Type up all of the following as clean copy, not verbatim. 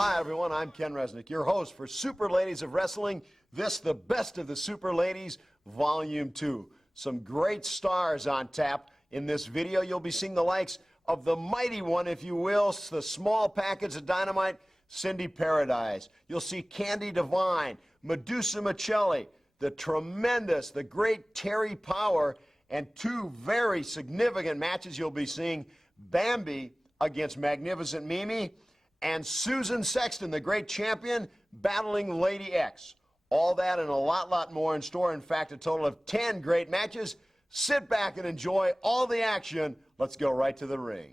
Hi, everyone. I'm Ken Resnick, your host for Super Ladies of Wrestling. This, the best of the Super Ladies, Volume 2. Some great stars on tap. In this video, you'll be seeing the likes of the mighty one, if you will, the small package of dynamite, Sindy Paradise. You'll see Candi Divine, Madusa Miceli, the tremendous, the great Terri Power, and two very significant matches you'll be seeing, Bambi against Magnificent Mimi, and Susan Sexton, the great champion, battling Lady X. All that and a lot more in store. In fact, a total of 10 great matches. Sit back and enjoy all the action. Let's go right to the ring.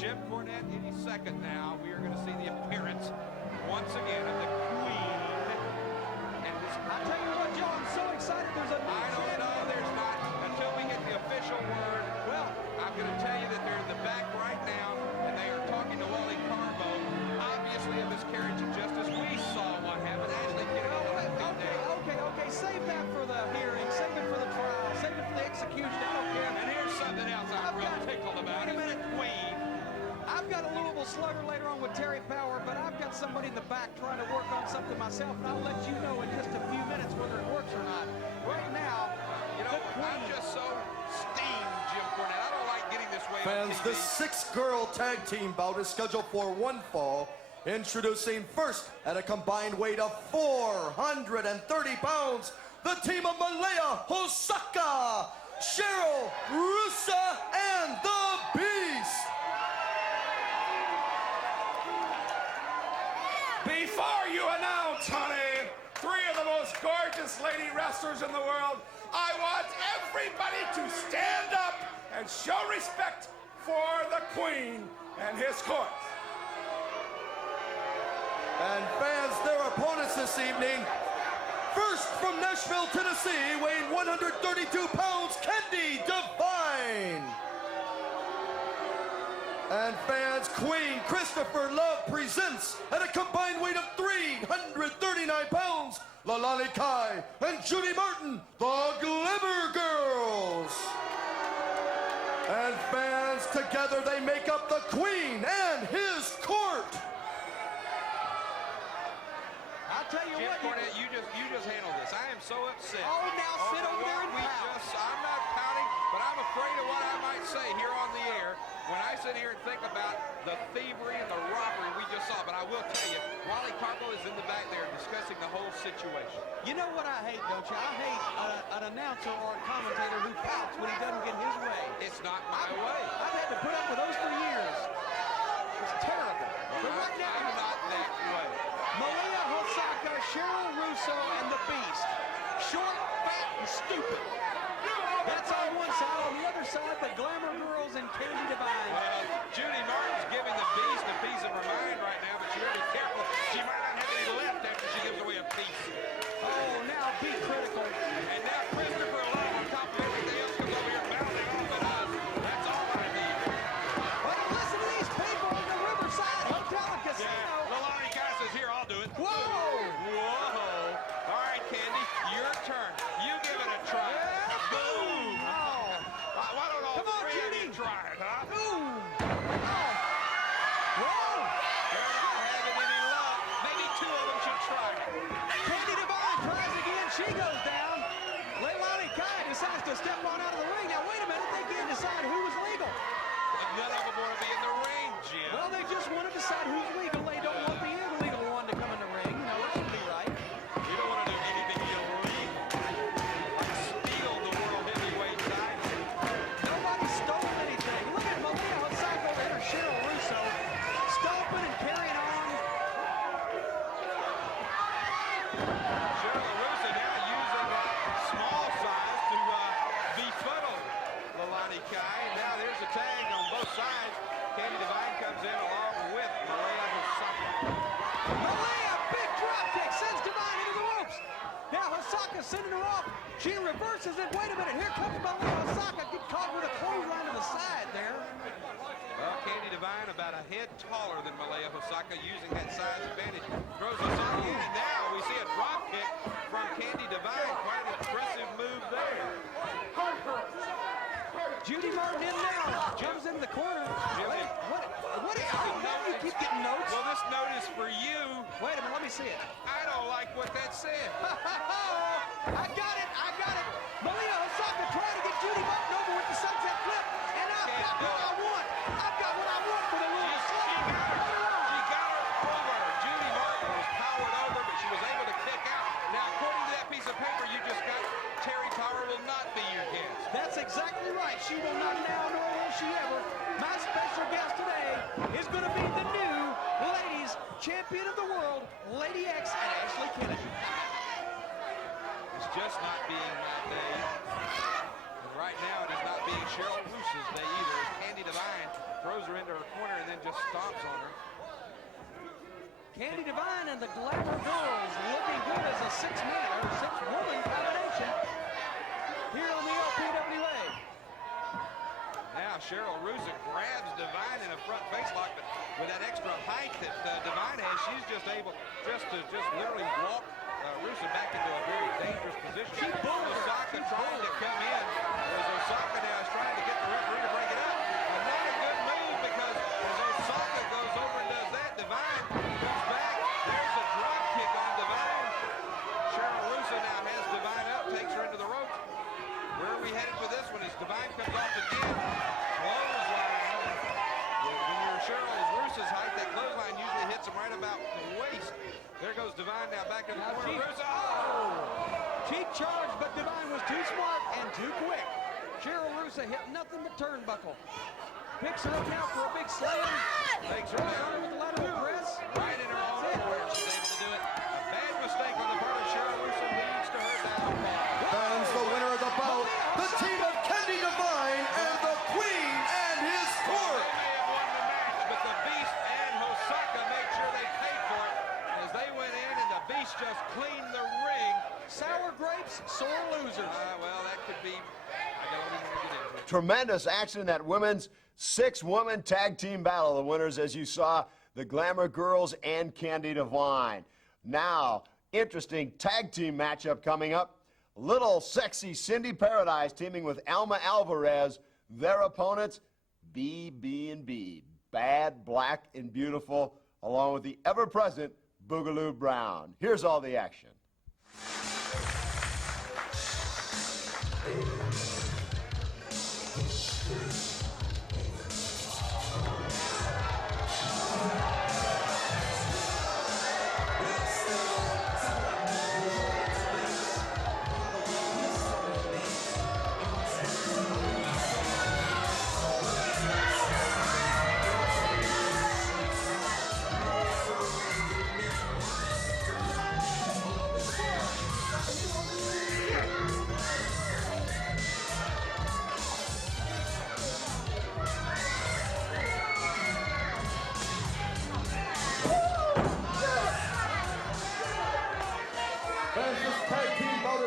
Jim Cornette any second now. We are going to see the appearance once again of the Queen. And I'll tell you what, Joe, I'm so excited. There's a new I don't know, there's not. Until we get the official word. Well, I'm going to tell you that they're in the back right now, and they are talking to Wally Carbo. Obviously, a miscarriage of justice. We saw what happened. Ashley, get it over that thing down. Okay. Save that for the hearing. Save it for the trial. Save it for the execution. I don't care. And here's something else I'm real tickled about. Wait a minute. Queen. I've got a Louisville Slugger later on with Terri Power, but I've got somebody in the back trying to work on something myself, and I'll let you know in just a few minutes whether it works or not. Right now, you know, I'm just so steamed, Jim Cornette. I don't like getting this way. Fans, the 6-girl tag team bout is scheduled for one fall. Introducing first at a combined weight of 430 pounds, the team of Malia, Hosaka, Cheryl, Rusa, and the Beast. Before you announce, honey, 3 of the most gorgeous lady wrestlers in the world, I want everybody to stand up and show respect for the Queen and his court. And fans, their opponents this evening, first from Nashville, Tennessee, weighing 132 pounds, Candi Divine. And fans, Queen Christopher Love presents at a combined weight of 339 pounds, Leilani Kai and Judy Martin, the Glimmer Girls. And fans, together they make up the Queen and his court. I'll tell you Jim what. Cornette, you just handle this. I am so upset. Oh, now sit over there and pout. I'm not pouting, but I'm afraid of what I might say here on the air when I sit here and think about the thievery and the robbery we just saw. But I will tell you, Wally Carbo is in the back there discussing the whole situation. You know what I hate, don't you? I hate an announcer or a commentator who pouts when he doesn't get his way. It's not my way. I've had to put up with those for years. It's terrible. But right now, I'm not that way. Malia, Hosaka, Cheryl, Rusa, and the Beast. Short, fat, and stupid. That's on one side. On the other side, the Glamour Girls and Candi Divine. Well, Judy Martin's giving the Beast a piece of her mind right now, but she better be careful. She might not have any left after she gives away a piece. Oh, now be critical. And now Christopher Love, on top of everything else, comes over here bounding off at us. That's all I need. Well, listen to these people in the Riverside Hotel and Casino. Yeah, Leilani Kai says, here, I'll do it. Whoa! Whoa! All right, Candi, your turn. You give it a try. Yeah. Boom! Oh. Why don't all Come on, 3 of Judy. you try it, huh? Boom! Oh. Whoa! They're not having any luck. Maybe 2 of them should try it. Candi Divine tries again. She goes down. Leilani Kai decides to step on out of the ring. Now, wait a minute. They can't decide who was legal. None of them want to be in the ring, Jim. Well, they just want to decide who's legal. They don't want the illegal one to come in the ring. You know, that should be right. You don't want to do anything illegal. Steal the world heavyweight title. Nobody stole anything. Look at Malia Hosaka over here, Cheryl Russo, stomping and carrying on. Cheryl Rusa now using small size to befuddle Leilani Kai. And now there's a tag on both sides. Candi Divine comes in along with Malia Hosaka. Malia, big drop kick, sends Divine into the ropes. Now Hosaka sending her off. She reverses it. Wait a minute, here comes Malia Hosaka. Get caught with a clothesline to the side there. Well, Candi Divine about a head taller than Malia. Hosaka using that size advantage. Throws Hosaka in, and now we see a drop kick from Candi Divine. Quite an impressive move there. Judy Martin in now. Jumps into the corner. Jimmy. What is it? You keep getting notes. Well, this note is for you. Wait a minute, let me see it. I don't like what that said. I got it. Malia Hosaka trying to get Judy Martin over with the sunset flip, and I've got what I want. I've got what I want for the Lord. She got her over. Judy Martin was powered over, but she was able to kick out. Now, according to that piece of paper you just got, Terri Power will not be your guest. That's exactly right. She will not now, nor will she ever. My special guest today is going to be the new ladies champion of the world, Lady X and Ashley Kennedy. It's just not being that day. And right now, it is not being Cheryl Rusa's day either. As Candi Divine throws her into her corner and then just stomps on her. Candi Divine and the Glamour Girls looking good as a six-woman combination here on the LPWA. Now Cheryl Rusa grabs Divine in a front face lock, but with that extra height that Divine has, she's just able to literally walk Rusa back into a very dangerous position. Hosaka trying to come in. As Hosaka now is trying to get the referee to break it up. And not a good move, because as Hosaka goes over and does that, Divine comes back. There's a drop kick on Divine. Cheryl Rusa now has Divine up, takes her into the ropes. Where are we headed with this one? As Divine comes off again. Clothesline. When you're Cheryl Rusa's height, that clothesline usually hits him right about the waist. There goes Divine now back in the corner. Rusa. Cheap charge, but Divine was too smart and too quick. Cheryl Rusa hit nothing but turnbuckle. Picks her up now for a big slam. Takes her down with the lateral press. right in her own where she's able to do it. A bad mistake on the part of Cheryl Rusa leads to her downfall. Fans, the winner of the bout, the team of Candi Divine and the Queen and his court. They may have won the match, but the Beast and Hosaka made sure they paid for it as they went in and the Beast just cleaned the ring. Sour grapes, sore losers. Well, that could be. I don't even want to get into it. Tremendous action in that women's six-woman tag team battle. The winners, as you saw, the Glamour Girls and Candi Divine. Now, interesting tag team matchup coming up. Little sexy Sindy Paradise teaming with Alma Alvarez. Their opponents, B&B, Bad, Black, and Beautiful, along with the ever-present Boogaloo Brown. Here's all the action.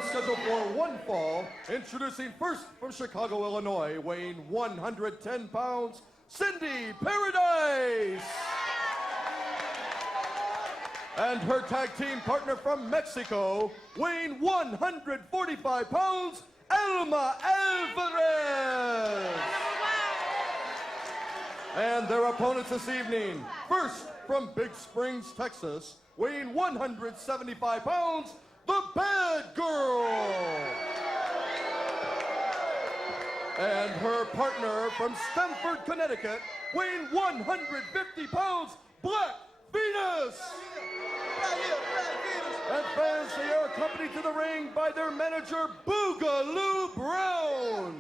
Scheduled for one fall. Introducing first from Chicago, Illinois, weighing 110 pounds, Sindy Paradise. And her tag team partner from Mexico, weighing 145 pounds, Alma Alvarez. And their opponents this evening, first from Big Springs, Texas, weighing 175 pounds, the Bad Girl. And her partner from Stamford, Connecticut, weighing 150 pounds, Black Venus. And fans, they are accompanied to the ring by their manager, Boogaloo Brown.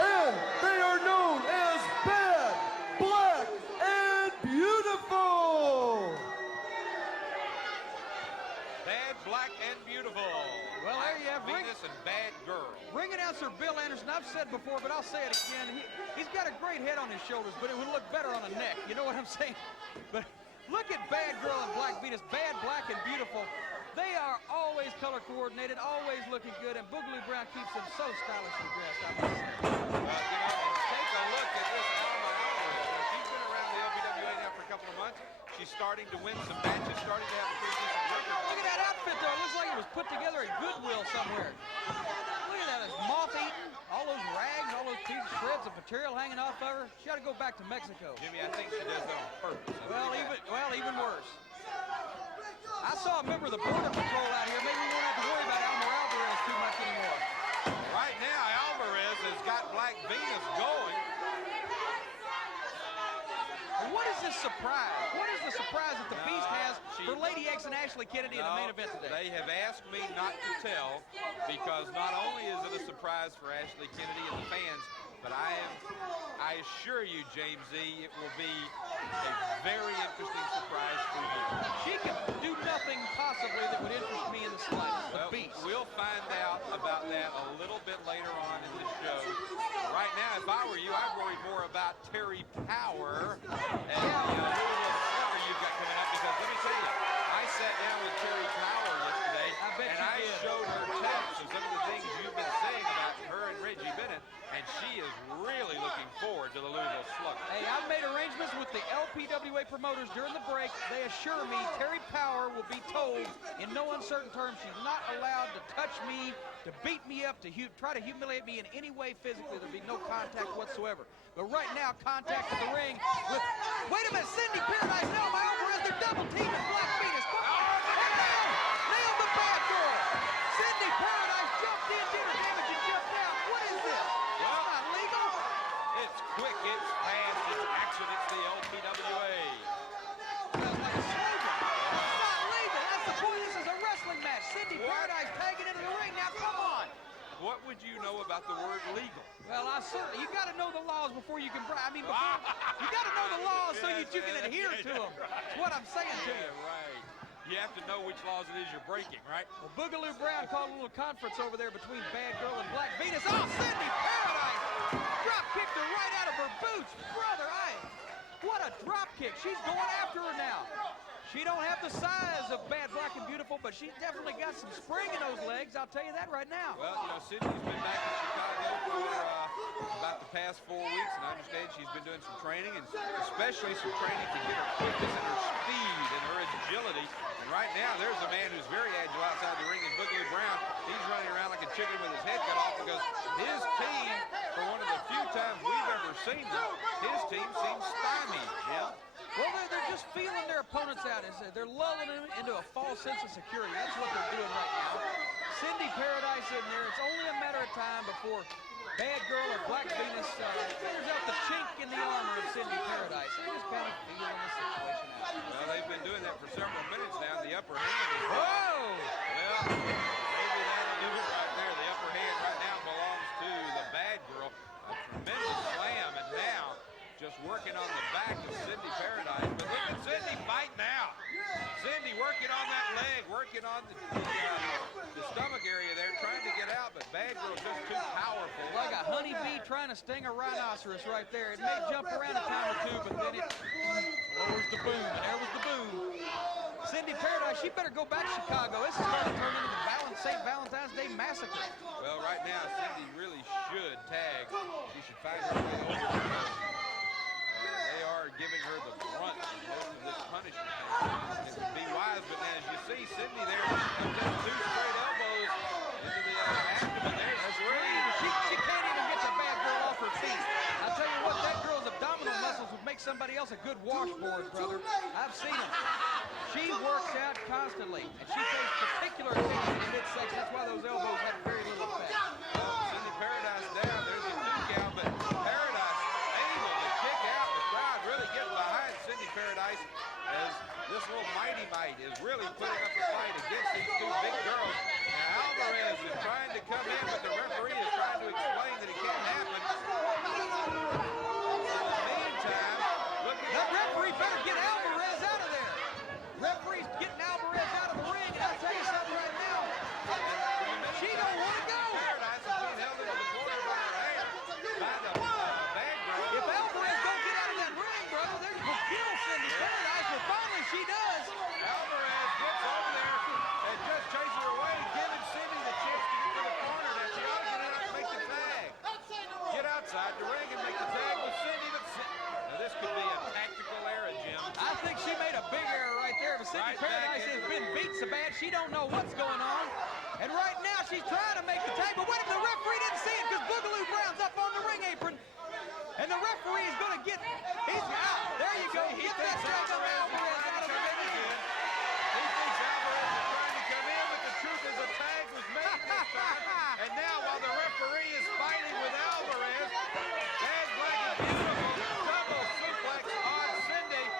And they are known as Bad, Black, and Beautiful. Bad, Black, and Beautiful. Well, there you have Venus and Bad Girl. Ring announcer Bill Anderson, I've said before, but I'll say it again. He's got a great head on his shoulders, but it would look better on a neck. You know what I'm saying? But look at Bad Girl and Black Venus. Bad, Black, and Beautiful. They are always color coordinated, always looking good, and Boogaloo Brown keeps them so stylishly dressed. I must say. Well, you know, and take a a look at this Alma Alvarez. Now, she's been around the LPWA now for a couple of months. She's starting to win some matches, starting to have a pretty decent record. Look at that outfit, though. It looks like it was put together at Goodwill somewhere. Look at that. It's moth-eaten. All those rags, all those pieces, shreds of material hanging off of her. She ought to go back to Mexico. Jimmy, I think she does that on purpose. Even worse. I saw a member of the Border Patrol out here. Maybe we won't have to worry about Alma Alvarez too much anymore. Right now, Alvarez has got Black Venus going. What is this surprise? What is the surprise that the Beast has for Lady X and Ashley Kennedy in the main event today? They have asked me not to tell because not only is it a surprise for Ashley Kennedy and the fans, but I assure you, James Z, it will be a very interesting surprise for you. She can do nothing possibly that would interest me in the slightest. The Beast. We'll find out about that a little bit later on in the show. Right now, if I were you, I'd worry more about Terri Power and who you've got coming up, because let me tell you, I sat down with Terri Power yesterday and I showed her text of some of the things you've been saying about her and Reggie Bennett, and she is really looking forward to the Louisville Slugger. Hey, I've made arrangements with the LPWA promoters during the break. They assure me Terri Power will be told in no uncertain terms she's not allowed to touch me, to beat me up, to try to humiliate me in any way physically. There'll be no contact whatsoever. But right now, contact in the ring with, wait a minute, Sindy Paradise, Alma Alvarez, they're double teaming Black Venus. Come on, nailed the bad girl. Sindy Paradise jumped in, did her damage, and jumped out. What is this? It's not legal. It's quick, it's fast, it's action, it's the LPWA. Sounds like a slogan. It's not legal. That's the point. This is a wrestling match. Sindy Paradise tagging into the ring. Now, come on. What would you know about the word legal? Well, you got to know the laws before you can you got to know the laws so that you can adhere to them. That's what I'm saying to you. Right. You have to know which laws it is you're breaking, right? Well, Boogaloo Brown called a little conference over there between Bad Girl and Black Venus. Oh, Sindy Paradise drop kicked her right out of her boots. Brother, what a drop kick. She's going after her now. She don't have the size of Bad, Black, and Beautiful, but she's definitely got some spring in those legs. I'll tell you that right now. Well, you know, Sindy's been back in Chicago for about the past 4 weeks, and I understand she's been doing some training, and especially some training to get her quickness and her speed and her agility. And right now, there's a man who's very agile outside the ring in Boogaloo Brown. He's running around like a chicken with his head cut off because his team, for one of the few times we've ever seen them, his team seems stymied, Jim. Well, they're just feeling their opponents out. They're lulling them into a false sense of security. That's what they're doing right now. Sindy Paradise in there. It's only a matter of time before Bad Girl or Black Venus figures out the chink in the armor of Sindy Paradise. They're just kind of feeling the situation out. Well, they've been doing that for several minutes now. The upper hand is... Whoa! Well, maybe that'll do it right there. The upper hand right now belongs to the Bad Girl. A tremendous slam, and now just working on the back of Sindy Paradise. But look at Sindy fight now. Sindy working on that leg, working on the stomach area there, trying to get out, but Bad Girl just too powerful. Like a honeybee trying to sting a rhinoceros right there. It may jump around a time or two, but then it lowers the boom, and there was the boom. Sindy Paradise, she better go back to Chicago. This is going to turn into the St. Valentine's Day Massacre. Well, right now, Sindy really should tag. She should find her way over. They are giving her the brunt of most of this punishment. And be wise, but as you see, Sindy there comes down 2 straight elbows into the abdomen. There's 3. She can't even get the Bad Girl off her feet. I'll tell you what, that girl's abdominal muscles would make somebody else a good washboard, brother. I've seen them. She works out constantly, and she pays particular attention to the midsection. That's why those elbows have very little effect. Sindy Paradise down. There's a 2 count, but Paradise able to kick out. The crowd really getting behind Sindy Paradise as this little mighty might is really putting up a fight against these 2 big girls. Now Alvarez is trying to come in, but the referee is trying to explain that it can't happen. In the meantime, look at The referee better get Alvarez out of there. Referee's getting Alvarez out of the ring, and I'll tell you something right now. She don't want to go. Paradise is being held into the corner by her hand by the Bad Girl. If Alvarez don't get out of that ring, brother, they're going to kill Sindy Paradise, but finally she does. Alvarez gets over there and just chases her away, giving Sindy the chance to get to the corner. Now she ought to get out and make the tag. Get outside. Sindy Paradise has been beat so bad she don't know what's going on. And right now she's trying to make the tag, but wait a minute, the referee didn't see it because Boogaloo Brown's up on the ring apron. And the referee is going to get, he's out. There you go. Get that tag on Alvarez out of the ring. He thinks Alvarez is trying to come in, but the truth is a tag was made this time. And now while the referee is fighting with Alvarez, Bad Black and Beautiful double suplex on Sindy.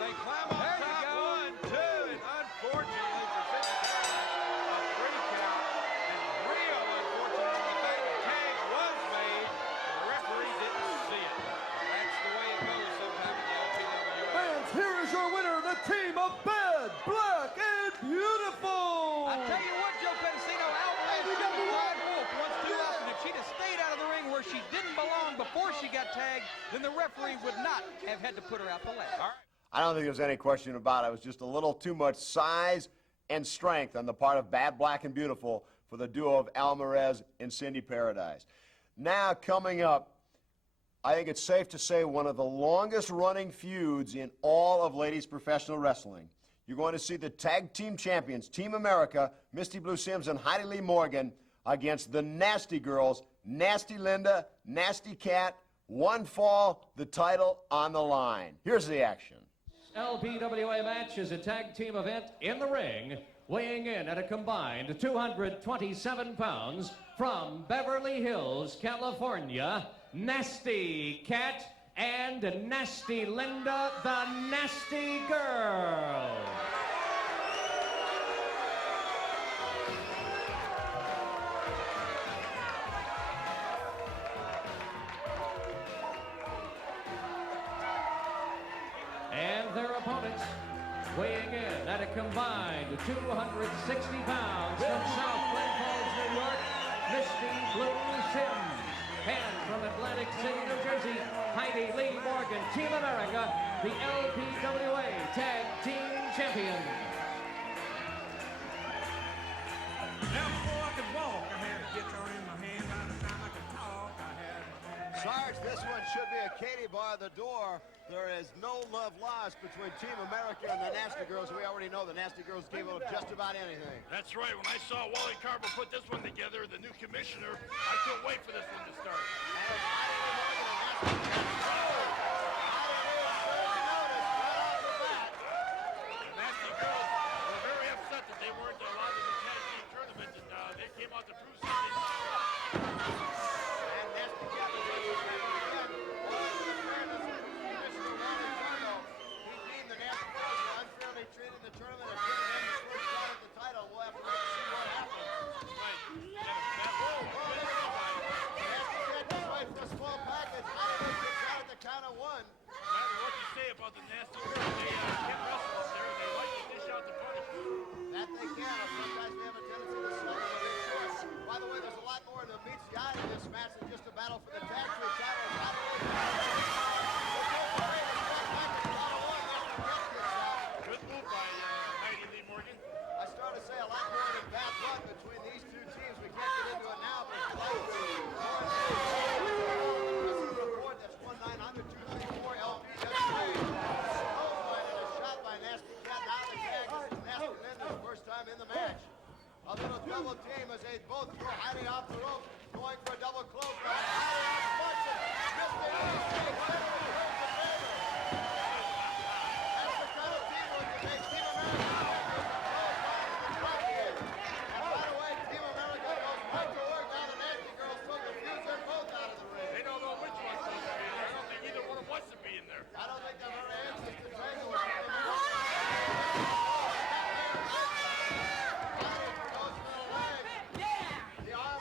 They climb on top, 1, 2, and unfortunately for Sindy Paradise, a 3 count. And real unfortunately, the fact the tag was made, the referee didn't see it. That's the way it goes sometimes in the LPWA. Fans, here is your winner, the team of Bad, Black, and Beautiful. I tell you what, Joe Pedicino, Alvarez is a wild wolf once too often. If she'd have stayed out of the ring where she didn't belong before she got tagged, then the referee would not have had to put her out the ladder. All right. I don't think there's any question about it. It was just a little too much size and strength on the part of Bad, Black, and Beautiful for the duo of Alvarez and Sindy Paradise. Now, coming up, I think it's safe to say one of the longest running feuds in all of ladies professional wrestling. You're going to see the tag team champions, Team America, Misty Blue Sims and Heidi Lee Morgan, against the Nasty Girls, Nasty Linda, Nasty Cat. One fall, the title on the line. Here's the action. LPWA match is a tag team event in the ring, weighing in at a combined 227 pounds from Beverly Hills, California, Nasty Cat and Nasty Linda, the Nasty Girl. And their opponents, weighing in at a combined 260 pounds from South Glen Falls, New York, Misty Blue Sims. And from Atlantic City, New Jersey, Heidi Lee Morgan, Team America, the LPWA Tag Team Champions. Now before I could walk, I had a guitar in my hand. By the time I could talk, I had my band. Sarge, this one should be a Katie bar the door. There is no love lost between Team America and the Nasty Girls. We already know the Nasty Girls gave up just about anything. That's right. When I saw Wally Carver put this one together, the new commissioner, I couldn't wait for this one to start. The Nasty Girls were very upset that they weren't allowed in the tag team tournament, and they came out to prove something. And Nasty Cat was again. Commissioner Wally Carver, he deemed the Nasty Girls were unfairly treated in the tournament and given them the first shot at the title. We'll have to wait to see what happens. Right. Nasty Cat just right for a small package. I don't think they got at the count of 1. No matter what you say about the Nasty Girls, they can't wrestle up there. They like to dish out the punishment. That they can, or sometimes they have a tendency to slow the race. By the way, there's a lot more that meets the eye in this match than just a battle for the tag team title. Good move by Heidi Lee Morgan. I started to say a lot more than bad blood between these two teams. We can't get into it now, but it's like report that's 1-900-234 LPWA. And a shot by Nasty Cat. Now the tag is Nasty Linda's first time in the match. A little double team as they both throw Heidi off the rope, going for a double close. They don't know which one's supposed to be there. I don't think either one of them wants to be in there. I don't think they're very anxious to tangle. The arm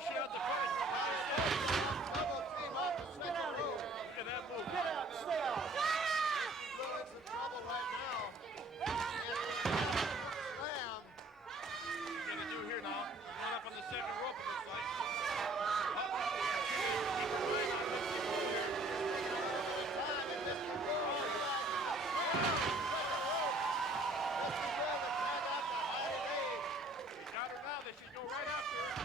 is she out the punishment? Double team off the second row. Look at that move. Get out, stay out. Fluid's in trouble right now. Slam. What's he gonna do here now? Run up on the second rope, it looks like. Got her now. They should go right after her.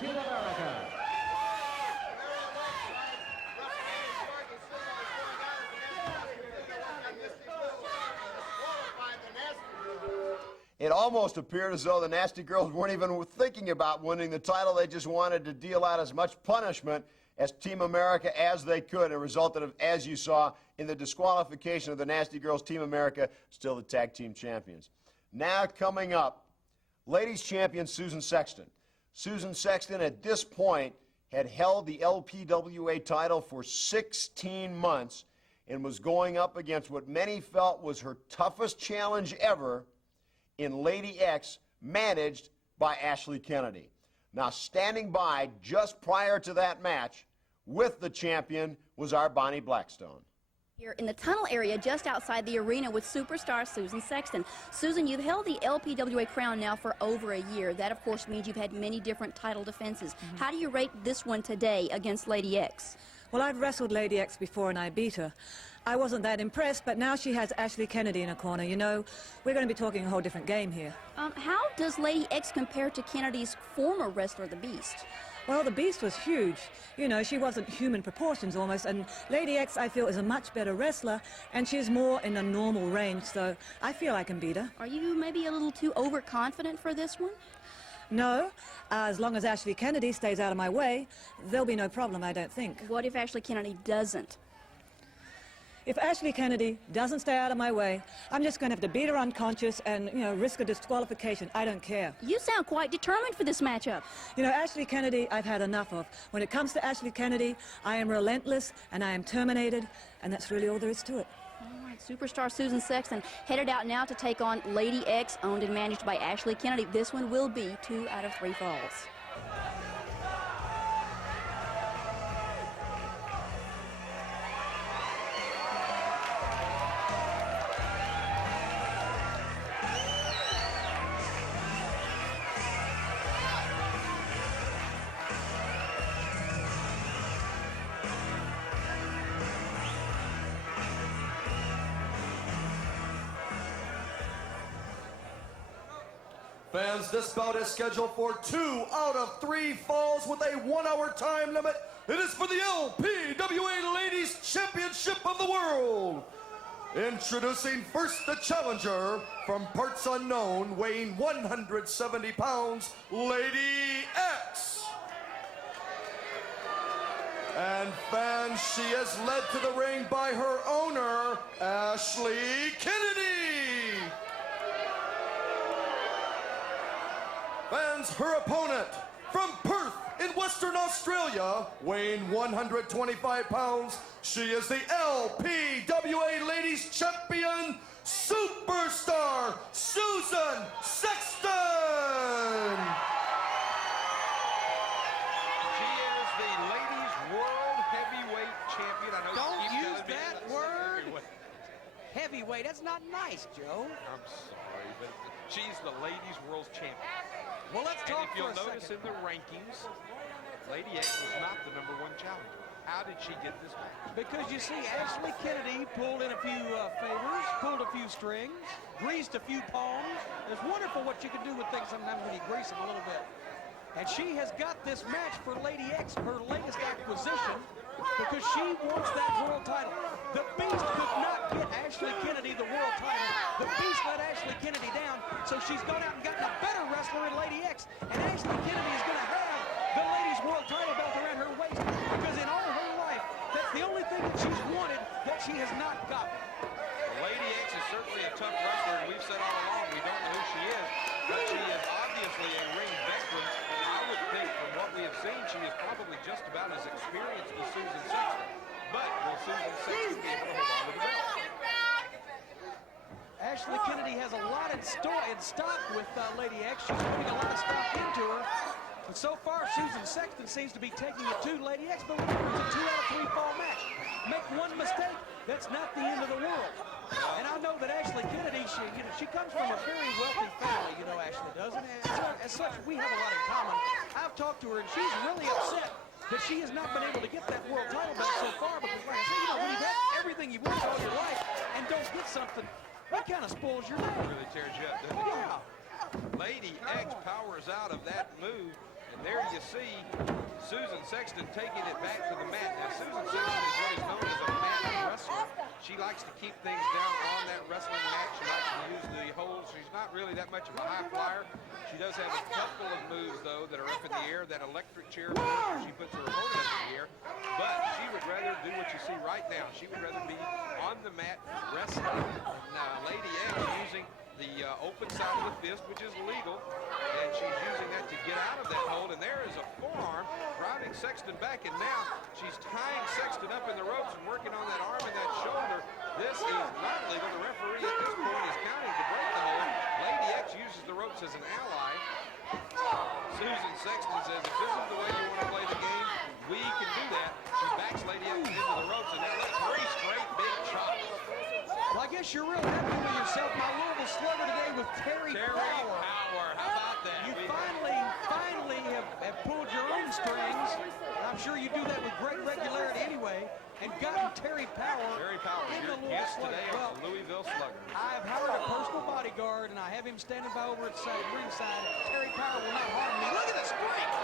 Team America. It almost appeared as though the Nasty Girls weren't even thinking about winning the title. They just wanted to deal out as much punishment as Team America as they could. It resulted, as you saw, in the disqualification of the Nasty Girls. Team America still the tag team champions. Now coming up, ladies champion Susan Sexton. Susan Sexton at this point had held the LPWA title for 16 months and was going up against what many felt was her toughest challenge ever in Lady X, managed by Ashley Kennedy. Now, standing by just prior to that match with the champion was our Boni Blackstone. Here in the tunnel area just outside the arena with superstar Susan Sexton. Susan, you've held the LPWA crown now for over a year. That, of course, means you've had many different title defenses. How do you rate this one today against Lady X? Well, I've wrestled Lady X before and I beat her. I wasn't that impressed, but now she has Ashley Kennedy in her corner. You know, we're going to be talking a whole different game here. How does Lady X compare to Kennedy's former wrestler, the Beast? Well, the Beast was huge. You know, she wasn't human proportions almost, and Lady X, I feel, is a much better wrestler, and she's more in a normal range, so I feel I can beat her. Are you maybe a little too overconfident for this one? No, as long as Ashley Kennedy stays out of my way, there'll be no problem, I don't think. What if Ashley Kennedy doesn't? If Ashley Kennedy doesn't stay out of my way, I'm just going to have to beat her unconscious and, you know, risk a disqualification. I don't care. You sound quite determined for this matchup. You know, Ashley Kennedy, I've had enough of. When it comes to Ashley Kennedy, I am relentless and I am terminated, and that's really all there is to it. All right, superstar Susan Sexton headed out now to take on Lady X, owned and managed by Ashley Kennedy. This one will be 2 out of 3 falls. Fans, this bout is scheduled for 2 out of 3 falls with a 1-hour time limit. It is for the LPWA Ladies Championship of the World. Introducing first the challenger from parts unknown, weighing 170 pounds, Lady X. And fans, she is led to the ring by her owner, Ashley Kennedy. Fans, her opponent from Perth in Western Australia, weighing 125 pounds, she is the LPWA Ladies Champion, Superstar Susan Sexton. That's not nice, Joe. I'm sorry, but she's the ladies' world champion. Well, let's And talk if for you'll a notice second. in the rankings, Lady X was not the #1 challenger. How did she get this match? Because you see, Ashley Kennedy pulled in a few favors, pulled a few strings, greased a few palms. It's wonderful what you can do with things sometimes when you grease them a little bit. And she has got this match for Lady X, her latest acquisition, because she wants that world title. The Beast could not get Ashley Kennedy the world title. The Beast let Ashley Kennedy down, so she's gone out and gotten a better wrestler in Lady X. And Ashley Kennedy is going to have the ladies' world title belt around her waist, because in all her life, that's the only thing that she's wanted that she has not gotten. Lady X is certainly a tough wrestler, and we've said all along we don't know who she is, but she is obviously a ring veteran. I would think from what we have seen, she is probably just about as experienced as Susan Sexton. But will Susan Sexton be able to hold on to the belt? Ashley Kennedy has a lot in stock with Lady X. She's putting a lot of stock into her. But so far, Susan Sexton seems to be taking it to Lady X, but remember, it's a 2 out of 3 fall match. Make one mistake, that's not the end of the world. And I know that Ashley Kennedy, she comes from a very wealthy family, Ashley does. And as such, we have a lot in common. I've talked to her, and she's really upset that she has not been able to get that world title belt so far, because like I say, when you've had everything you've wanted all your life and don't get something, that kind of spoils your life. It really tears you up, doesn't it? Yeah. Lady X powers out of that move, and there you see Susan Sexton taking it back to the mat. Now, Susan Sexton is what is known as a mat wrestler. She likes to keep things down on that wrestling mat. She likes to use the holds. She's not really that much of a high flyer. She does have a couple of moves, though, that are up in the air. That electric chair move where she puts her opponent up in the air. But she would rather do what you see right now. She would rather be on the mat wrestling. And Lady X using the open side of the fist, which is legal, and she's using that to get out of that hold, and there is a forearm driving Sexton back, and now she's tying Sexton up in the ropes and working on that arm and that shoulder. This is not legal. The referee at this point is counting to break the hold. Lady X uses the ropes as an ally. Susan Sexton says, if this is the way you want to play the game, we can do that. She backs Lady X into the ropes, and now that's 3 straight big chops. Well, I guess you're real happy with yourself, my Louisville slugger today with Terri Power. How about that? You finally have pulled your own strings. I'm sure you do that with great regularity anyway, and gotten Terri Power in the Louisville slugger. Today on the Louisville Slugger. I've hired a personal bodyguard, and I have him standing by over at ringside. Terri Power will not harm me. Look at the strength!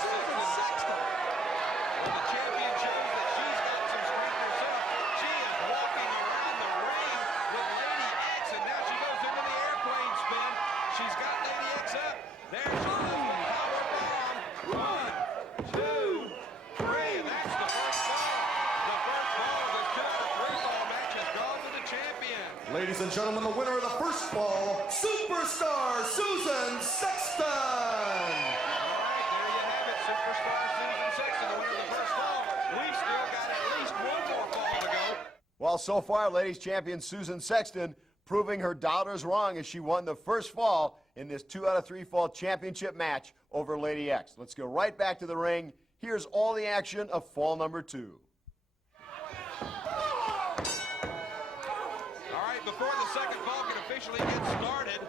Susan Sexton. Well, the champion shows that she's got some strength herself. She is walking around the ring with Lady X, and now she goes into the airplane spin. She's got Lady X up. There she goes. Power bomb. 1, 2, 3. And that's the first fall. The first fall of this 2 out of 3 fall match has gone to the champion. Ladies and gentlemen, the winner of the first fall, Superstar Susan Sexton. Superstar Susan Sexton, the winner of the first fall. We've still got at least 1 more fall to go. Well, so far, ladies champion Susan Sexton proving her doubters wrong as she won the first fall in this 2 out of 3 fall championship match over Lady X. Let's go right back to the ring. Here's all the action of fall number 2. All right, before the second fall can officially get started,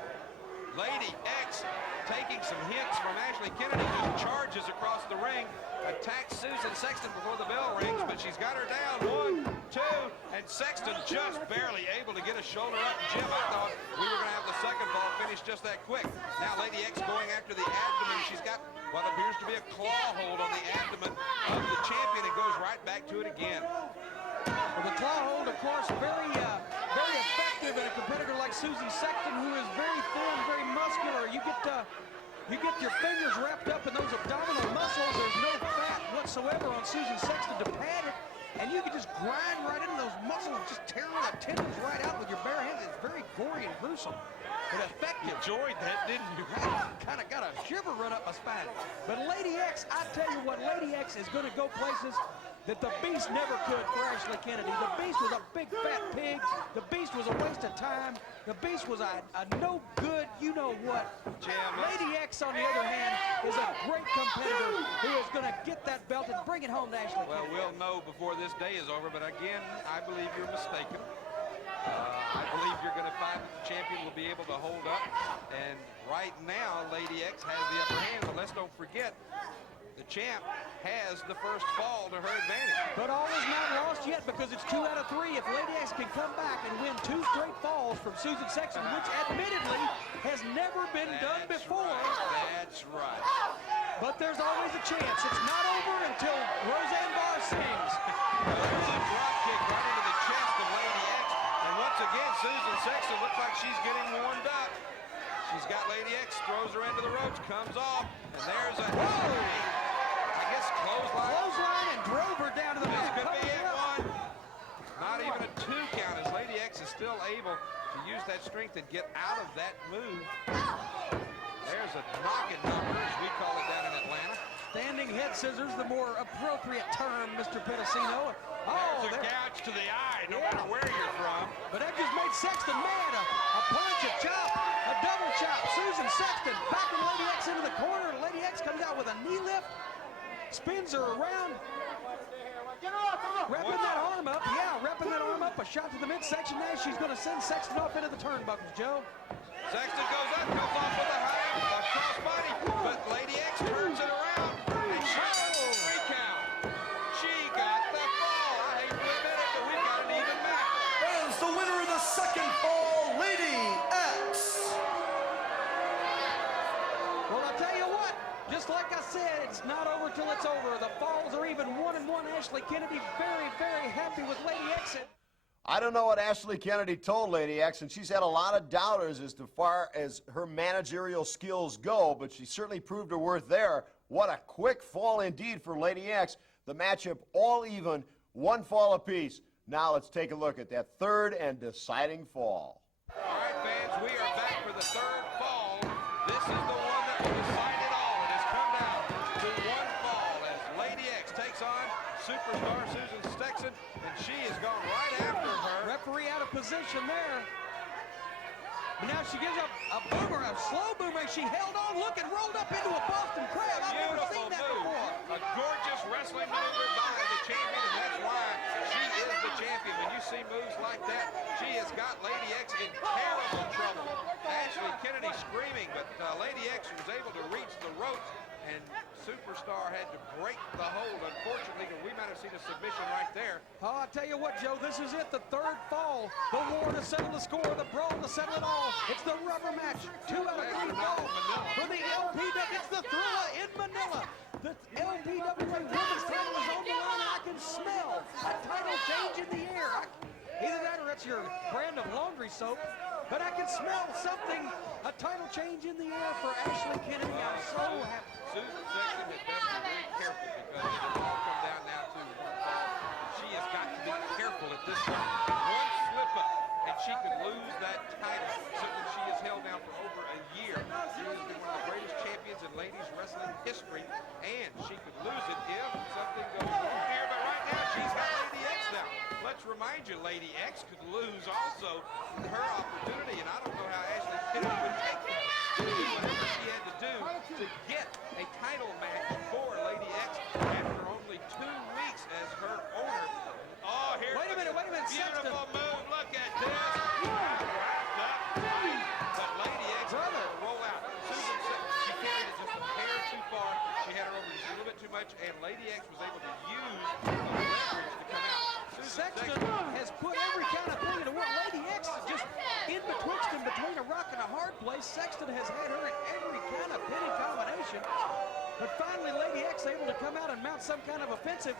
Lady X taking some hints from Ashley Kennedy, just charges across the ring, attacks Susan Sexton before the bell rings, but she's got her down. 1, 2, and Sexton just barely able to get a shoulder up. Jim, I thought we were going to have the second ball finish just that quick. Now Lady X going after the abdomen. She's got what appears to be a claw hold on the abdomen of the champion and goes right back to it again. Well, the claw hold, of course, very effective in a competitor like Susan Sexton, who is very thin, very muscular. You get your fingers wrapped up in those abdominal muscles. There's no fat whatsoever on Susan Sexton to pad it, and you can just grind right into those muscles, just tear the tendons right out with your bare hands. It's very gory and gruesome, but effective. Enjoyed that, didn't you? Kind of got a shiver run up my spine. But Lady X, I tell you what, Lady X is going to go places that the Beast never could for Ashley Kennedy. The Beast was a big fat pig. The Beast was a waste of time. The Beast was a no good, you know what. Lady X, on the other hand, is a great competitor who is going to get that belt and bring it home to Ashley Kennedy. Well, we'll know before this day is over, but again, I believe you're mistaken. I believe you're going to find that the champion will be able to hold up. And right now, Lady X has the upper hand, but let's don't forget, the champ has the first fall to her advantage. But all is not lost yet because it's 2 out of 3. If Lady X can come back and win 2 straight falls from Susan Sexton, which admittedly has never been done before. Right. That's right. But there's always a chance. It's not over until Roseanne Barr sings. There's a drop kick right into the chest of Lady X. And once again, Susan Sexton looks like she's getting warmed up. She's got Lady X, throws her into the ropes, comes off, and there's a clothesline and drove her down to the mat. This could be it, one. Not even a 2 count as Lady X is still able to use that strength and get out of that move. There's a knocking number, as we call it down in Atlanta. Standing head scissors, the more appropriate term, Mr. Pedicino. There's a gouge to the eye, no matter where you're from. But that just made Sexton mad. A punch, a chop, a double chop. Susan Sexton backing Lady X into the corner. Lady X comes out with a knee lift, spins her around. Repping that arm up, repping that arm up. A shot to the midsection. Now she's going to send Sexton off into the turnbuckles, Joe. Sexton goes up, comes off with a high crossbody, but Lady X turns it around, and she got the 3 count. She got the fall. I hate to admit it, but we've got an even match. As the winner of the second fall, Lady X. Well, I'll tell you what, just like I said, it's not over till it's over. The falls are even 1-1. Ashley Kennedy very, very happy with Lady X. I don't know what Ashley Kennedy told Lady X, and she's had a lot of doubters as far as her managerial skills go, but she certainly proved her worth there. What a quick fall indeed for Lady X. The matchup all even, 1 fall apiece. Now let's take a look at that 3rd and deciding fall. All right, fans, we are back for the 3rd fall. This is the one that will decide it all. It has come down to 1 fall as Lady X takes on superstar Susan Sexton, and she has gone right after her. Referee out of position there. But now she gives up a boomer, a slow boomer. She held on, look, and rolled up into a Boston Crab. I've never seen that before. A gorgeous wrestling maneuver by the champion, and that's why she is the champion. When you see moves like that, she has got Lady X in terrible trouble. Ashley Kennedy screaming, but Lady X was able to reach the ropes, and Superstar had to break the hold, unfortunately, but we might have seen a submission right there. Oh, I tell you what, Joe, this is it, the 3rd fall. The war to settle the score, the brawl to settle it all. It's the rubber match, 2 out of 3 falls for the LPWA. It's the Thriller in Manila. The LPWA women's title is on the line, and I can smell a title change in the air. Either that or it's your brand of laundry soap. But I can smell something, a title change in the air for Ashley Kennedy. I'm so happy. Susan Sexton has best be very careful because it will all come down now to 1 fall. She has got to be careful at this point. 1 slip up, and she could lose that title. Something she has held now for over a year. She has been one of the greatest champions in ladies wrestling history, and she could lose it if something goes wrong here. But right now, she's got Lady X now. Let's remind you, Lady X could lose also her opportunity, and I don't know how Ashley Kennedy would take that. To do whatever she had to do to get a title match for Lady X after only 2 weeks as her owner. Oh, here's Wait a minute, beautiful Sexton. move. Look at this. Wrapped up tight. But Lady X roll out. Susan said she carried it just a hair too far. She had her over just a little bit too much, and Lady X was able to use the leverage to come out. Sexton has put every kind of thing into work. Lady X is just in betwixt and between a rock and a hard place. Sexton has had her in every kind of penny combination. But finally, Lady X able to come out and mount some kind of offensive.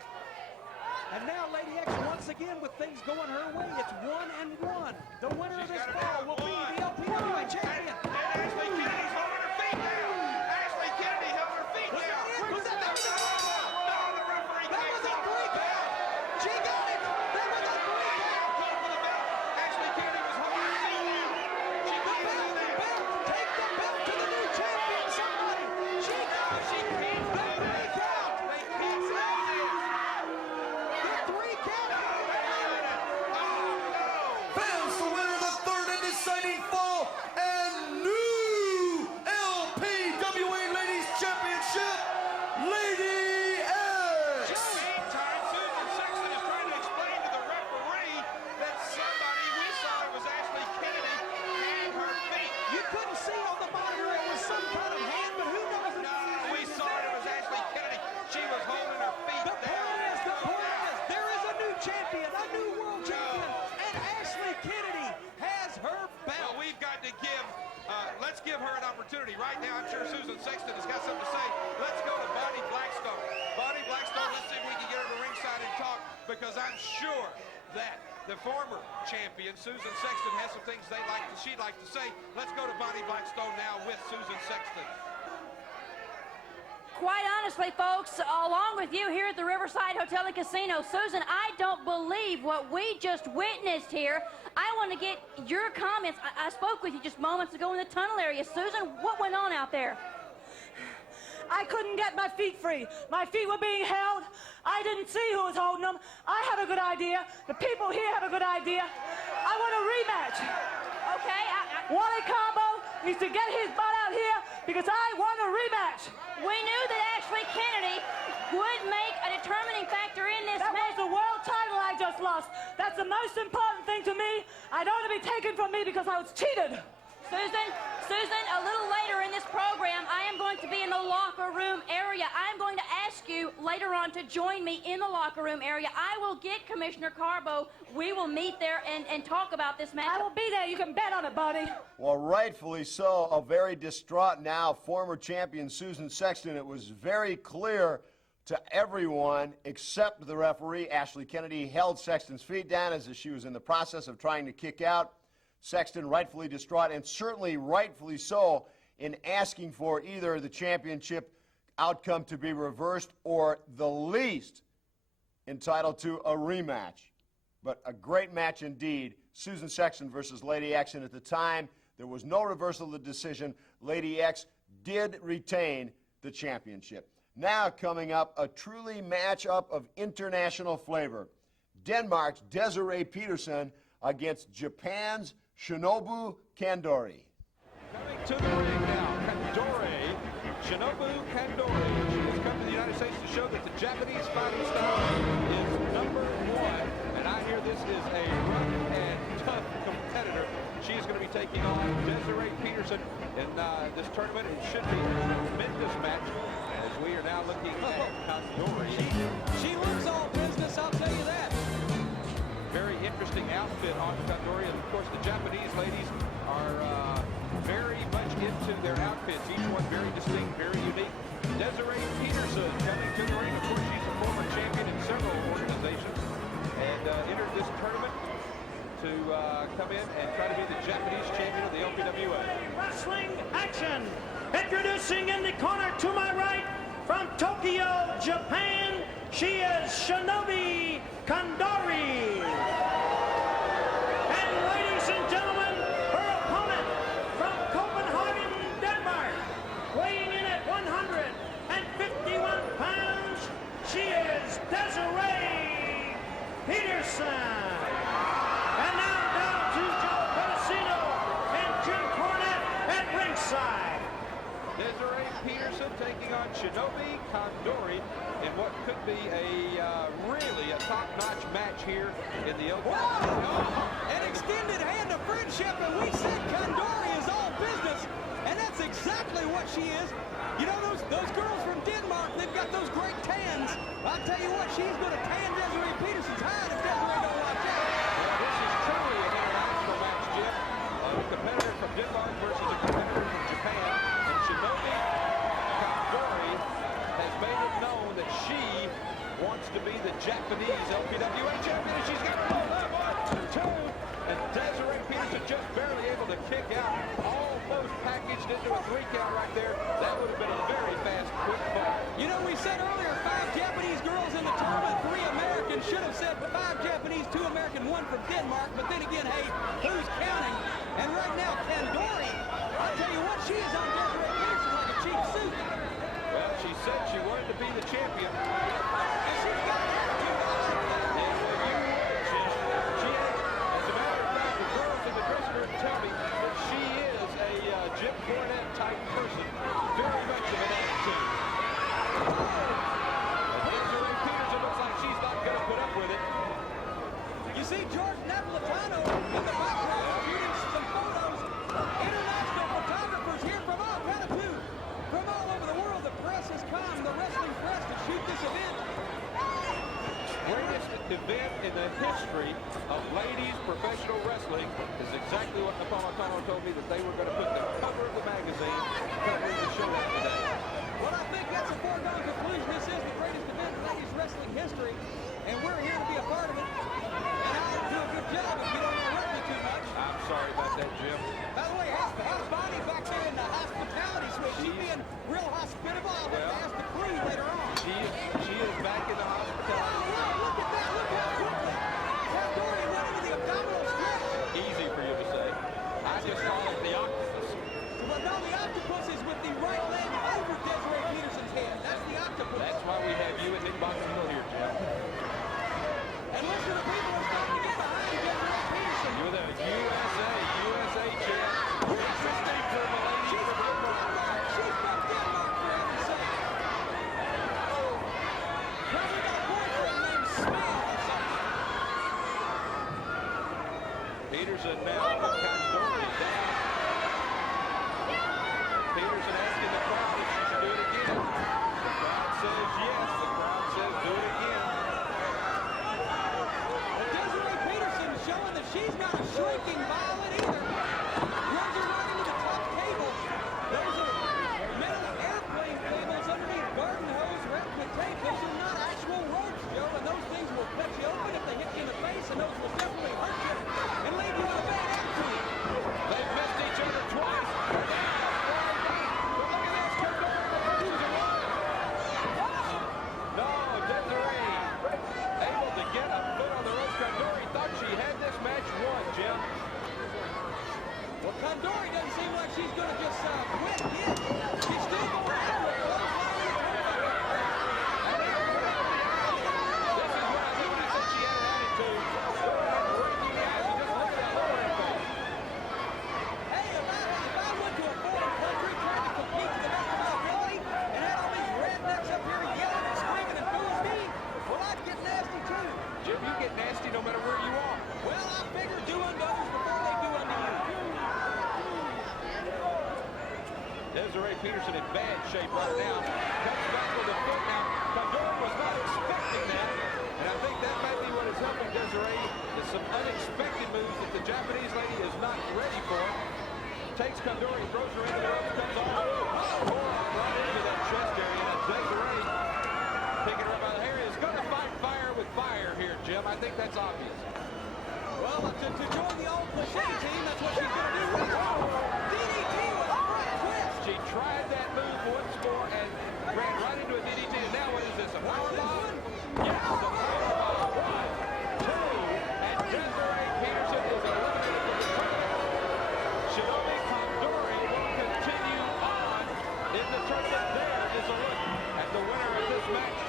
And now Lady X once again with things going her way. It's 1-1. The winner of this fall will be the LPWA champion. And Ashley Kennedy's holding her feet down. Ashley Kennedy held her feet down. Was that it? No, the referee That was a 3 count. She got it. That was a 3 count. Go for the belt. Ashley Kennedy was holding her feet down. She couldn't do that. Take the belt to the new champion, somebody. She got it. She can't do The 3 count. They can't say this. The 3 count. Fans, the winner of the 3rd and deciding fall and new LPWA Ladies Championship, Lady X. Meantime, Susan Sexton is trying to explain to the referee that somebody we saw opportunity. Right now, I'm sure Susan Sexton has got something to say. Let's go to Boni Blackstone. Boni Blackstone, let's see if we can get her to ringside and talk, because I'm sure that the former champion, Susan Sexton, has some things she'd like to say. Let's go to Boni Blackstone now with Susan Sexton. Quite honestly, folks, along with you here at the Riverside Hotel and Casino, Susan, I don't believe what we just witnessed here. I want to get your comments. I spoke with you just moments ago in the tunnel area. Susan, what went on out there? I couldn't get my feet free. My feet were being held. I didn't see who was holding them. I have a good idea. The people here have a good idea. I want a rematch. Okay. Wally Combo needs to get his butt out here because I want a rematch. We knew that Ashley Kennedy would make a determining factor in this match. That was the world title I just lost. That's the most important thing to me. I don't want to be taken from me because I was cheated. Susan, a little later in this program, I am going to be in the locker room area. I'm going to ask you later on to join me in the locker room area. I will get Commissioner Carbo. We will meet there and talk about this match. I will be there. You can bet on it, buddy. Well, rightfully so. A very distraught now former champion Susan Sexton. It was very clear to everyone except the referee. Ashley Kennedy held Sexton's feet down as she was in the process of trying to kick out. Sexton rightfully distraught, and certainly rightfully so, in asking for either the championship outcome to be reversed or the least entitled to a rematch. But a great match indeed. Susan Sexton versus Lady X, and at the time there was no reversal of the decision. Lady X did retain the championship. Now coming up, a truly matchup of international flavor. Denmark's Desiree Petersen against Japan's Shinobu Kandori. Coming to the ring now, Kandori, Shinobu Kandori. She has come to the United States to show that the Japanese fighting style is #1. And I hear this is a rough and tough competitor. She is going to be taking on Desiree Petersen in this tournament. It should be a tremendous match as we are now looking at Kandori. She looks all business, I'll tell you that. Very interesting outfit on Kandori, and of course the Japanese ladies are very much into their outfits, each one very distinct, very unique. Desiree Petersen coming to the ring. Of course, she's a former champion in several organizations and entered this tournament to come in and try to be the Japanese champion of the LPWA. Wrestling action. Introducing in the corner to my right from Tokyo, Japan, she is Shinobu Kandori. And ladies and gentlemen, her opponent from Copenhagen, Denmark, weighing in at 151 pounds, she is Desiree Petersen. And now down to Joe Pedicino and Jim Cornette at ringside. Desiree Petersen taking on Shinobu Kandori in what could be really a top-notch match here in the LPWA. Whoa! An extended hand of friendship, and we said Kandori is all business, and that's exactly what she is. You know, those girls from Denmark, they've got those great tans. I'll tell you what, she's going to tan Desiree Petersen's hide if Desiree don't watch out. Well, this is truly an international match, Jim. A competitor from Denmark versus a competitor from Japan. And Shinobu Kandori has made it known that she wants to be the Japanese LPWA champion. And she's got 1, 2, and Desiree Petersen just barely able to kick out, almost packaged into a 3 count right there. That would have been a very fast, quick fall. You know, we said earlier 5 Japanese girls in the tournament, 3 Americans. Should have said 5 Japanese, 2 American, 1 from Denmark. But then again, hey, who's counting? And right now, Kandori, I'll tell you what, she is on Desiree Petersen like a cheap suit. Well, she said she wanted to be the champion. And she's got it. As a matter of fact, the girls in the dressing room tell me that she is a Jim Cornette type person, very much of an attitude. Desiree Petersen looks like she's not going to put up with it. You see George Napolitano in the background shooting some photos. International photographers here from us. event in the history of ladies professional wrestling is exactly what Napolitano told me that they were going to put the cover of the magazine covering the showdown today. Well, I think that's a foregone conclusion. This is the greatest event in ladies wrestling history, and we're here to be a part of it. And I'll do a good job if you don't interrupt me too much. I'm sorry about that, Jim. By the way, how's Boni back there in the hospitality suite? She's being real hospitable. I'll have to ask the queen later on. She is back in the hospitality. Wow, look at that. Look how quickly Kandori went into the abdominal stretch. Easy for you to say. I just call it the octopus. But no, the octopus is with the right leg over Desiree Peterson's head. That's the octopus. That's why we have you and Nick Boxville here, Jim. And listen, the people are starting to get behind Desiree Petersen. You're the USA champ. Resnick for the ladies. She's from Denmark. She's from Denmark, for heaven's sake. Probably got a boyfriend named Smell or something. Petersen now with Kandori down. Petersen asking the crowd if she should do it again. The crowd says yes. The crowd says do it again. Well, Desiree Petersen showing that she's not a shrinking violet either. Runs her right into the top cable. Those are metal airplane cables underneath garden hose wrapped with tape. Those are not actual ropes, Joe, and those things will cut you open if they hit you in the face, and those will definitely hurt you and leave you with a bad attitude. They've missed each other twice. No, Desiree able to get a foot on the ropes. Kandori thought she had this match won, Jim. Well, Kandori doesn't seem like she's going to just quit yet. She's still going after it. This is what I mean when I said she had an attitude. Hey, if I went to a foreign country trying to compete to the best of my ability and had all these rednecks up here yelling and screaming and booing me, well, I'd get nasty too. Jim, you get nasty no matter where you are. Well, I figure do unto others before they do unto you. Desiree Petersen in bad shape right now. Comes back with a foot now. Kandori was not expecting that. And I think that might be what is helping Desiree is some unexpected moves that the Japanese lady is not ready for. Takes Kandori, throws her into the ropes, comes off. Right into that chest area. And Desiree, picking her up by the hair, is going to fight fire with fire here, Jim. I think that's obvious. Well, to join the old cliche team, that's what she's going to do. DDT with a front twist. She tried that move once more and ran right into a DDT. And now what is this, a powerbomb? Yes, a powerbomb. 1, 2, and Desiree Petersen is eliminated from the tournament. Shinobu Kandori will continue on in the tournament. There is a look at the winner of this match.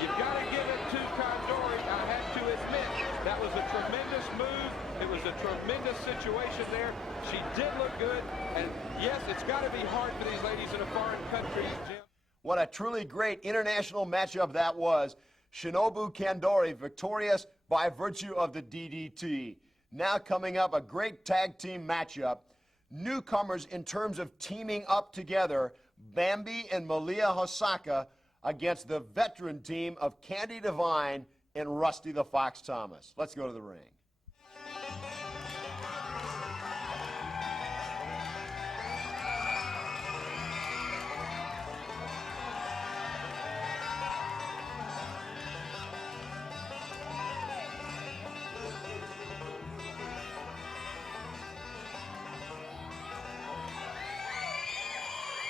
You've got to give it to Kandori. I have to admit, that was a tremendous move. It was a tremendous situation there. She did look good. And yes, it's got to be hard for these ladies in a foreign country, Jim. What a truly great international matchup that was. Shinobu Kandori victorious by virtue of the DDT. Now coming up, a great tag team matchup. Newcomers in terms of teaming up together, Bambi and Malia Hosaka against the veteran team of Candi Divine and Rustee the Fox Thomas. Let's go to the ring.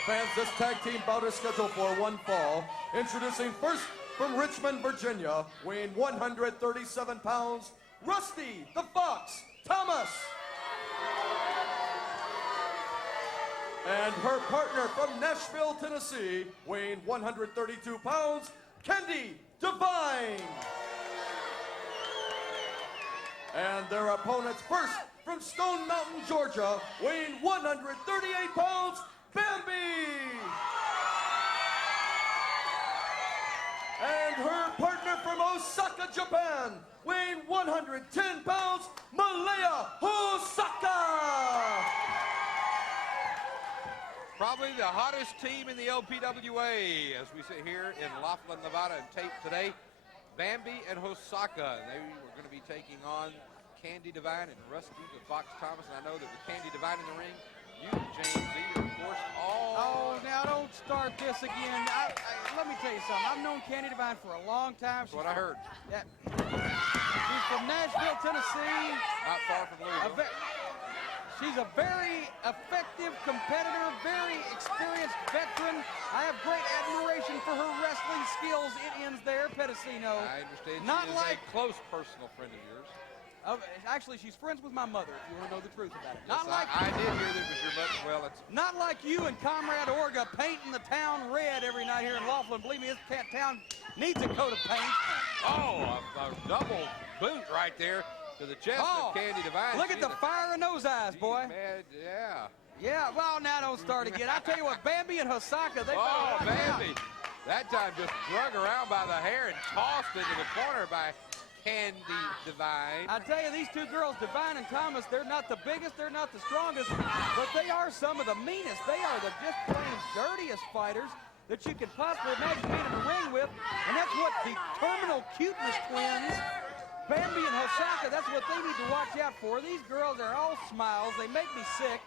Fans, this tag team bout is scheduled for one fall. Introducing first from Richmond, Virginia, weighing 137 pounds, Rustee the Fox Thomas. And her partner from Nashville, Tennessee, weighing 132 pounds, Candi Divine. And their opponents first from Stone Mountain, Georgia, weighing 138 pounds, Bambi. And her partner from Hosaka, Japan, weighing 110 pounds, Malia Hosaka. Probably the hottest team in the LPWA as we sit here in Laughlin, Nevada, and tape today. Bambi and Hosaka. They were going to be taking on Candi Divine and Rustee the Fox Thomas. And I know that with Candi Divine in the ring, you, James E., are, of course, all... Oh, now don't start this again. Let me tell you something. I've known Candi Divine for a long time. That's what I heard. She's from Nashville, Tennessee. Not far from Louisville. She's a very effective competitor, very experienced veteran. I have great admiration for her wrestling skills. It ends there, Pedicino. I understand Not she is like a close personal friend of yours. Actually, she's friends with my mother, if you want to know the truth about it. Yes, I did hear that it was your mother. Well, it's not like you and Comrade Orga painting the town red every night here in Laughlin. Believe me, this town needs a coat of paint. Oh, a double boot right there to the chest of Candi Divine. Look at the fire in those eyes, boy. Man, yeah. Yeah, well, now don't start again. I tell you what, Bambi and Hosaka, they Oh, Bambi. That time just drug around by the hair and tossed into the corner by Candi Divine. I tell you, these two girls, Divine and Thomas, they're not the biggest, they're not the strongest, but they are some of the meanest. They are the just plain dirtiest fighters that you could possibly imagine being in the ring with, and that's what the terminal cuteness twins, Bambi and Hosaka, that's what they need to watch out for. These girls are all smiles. They make me sick.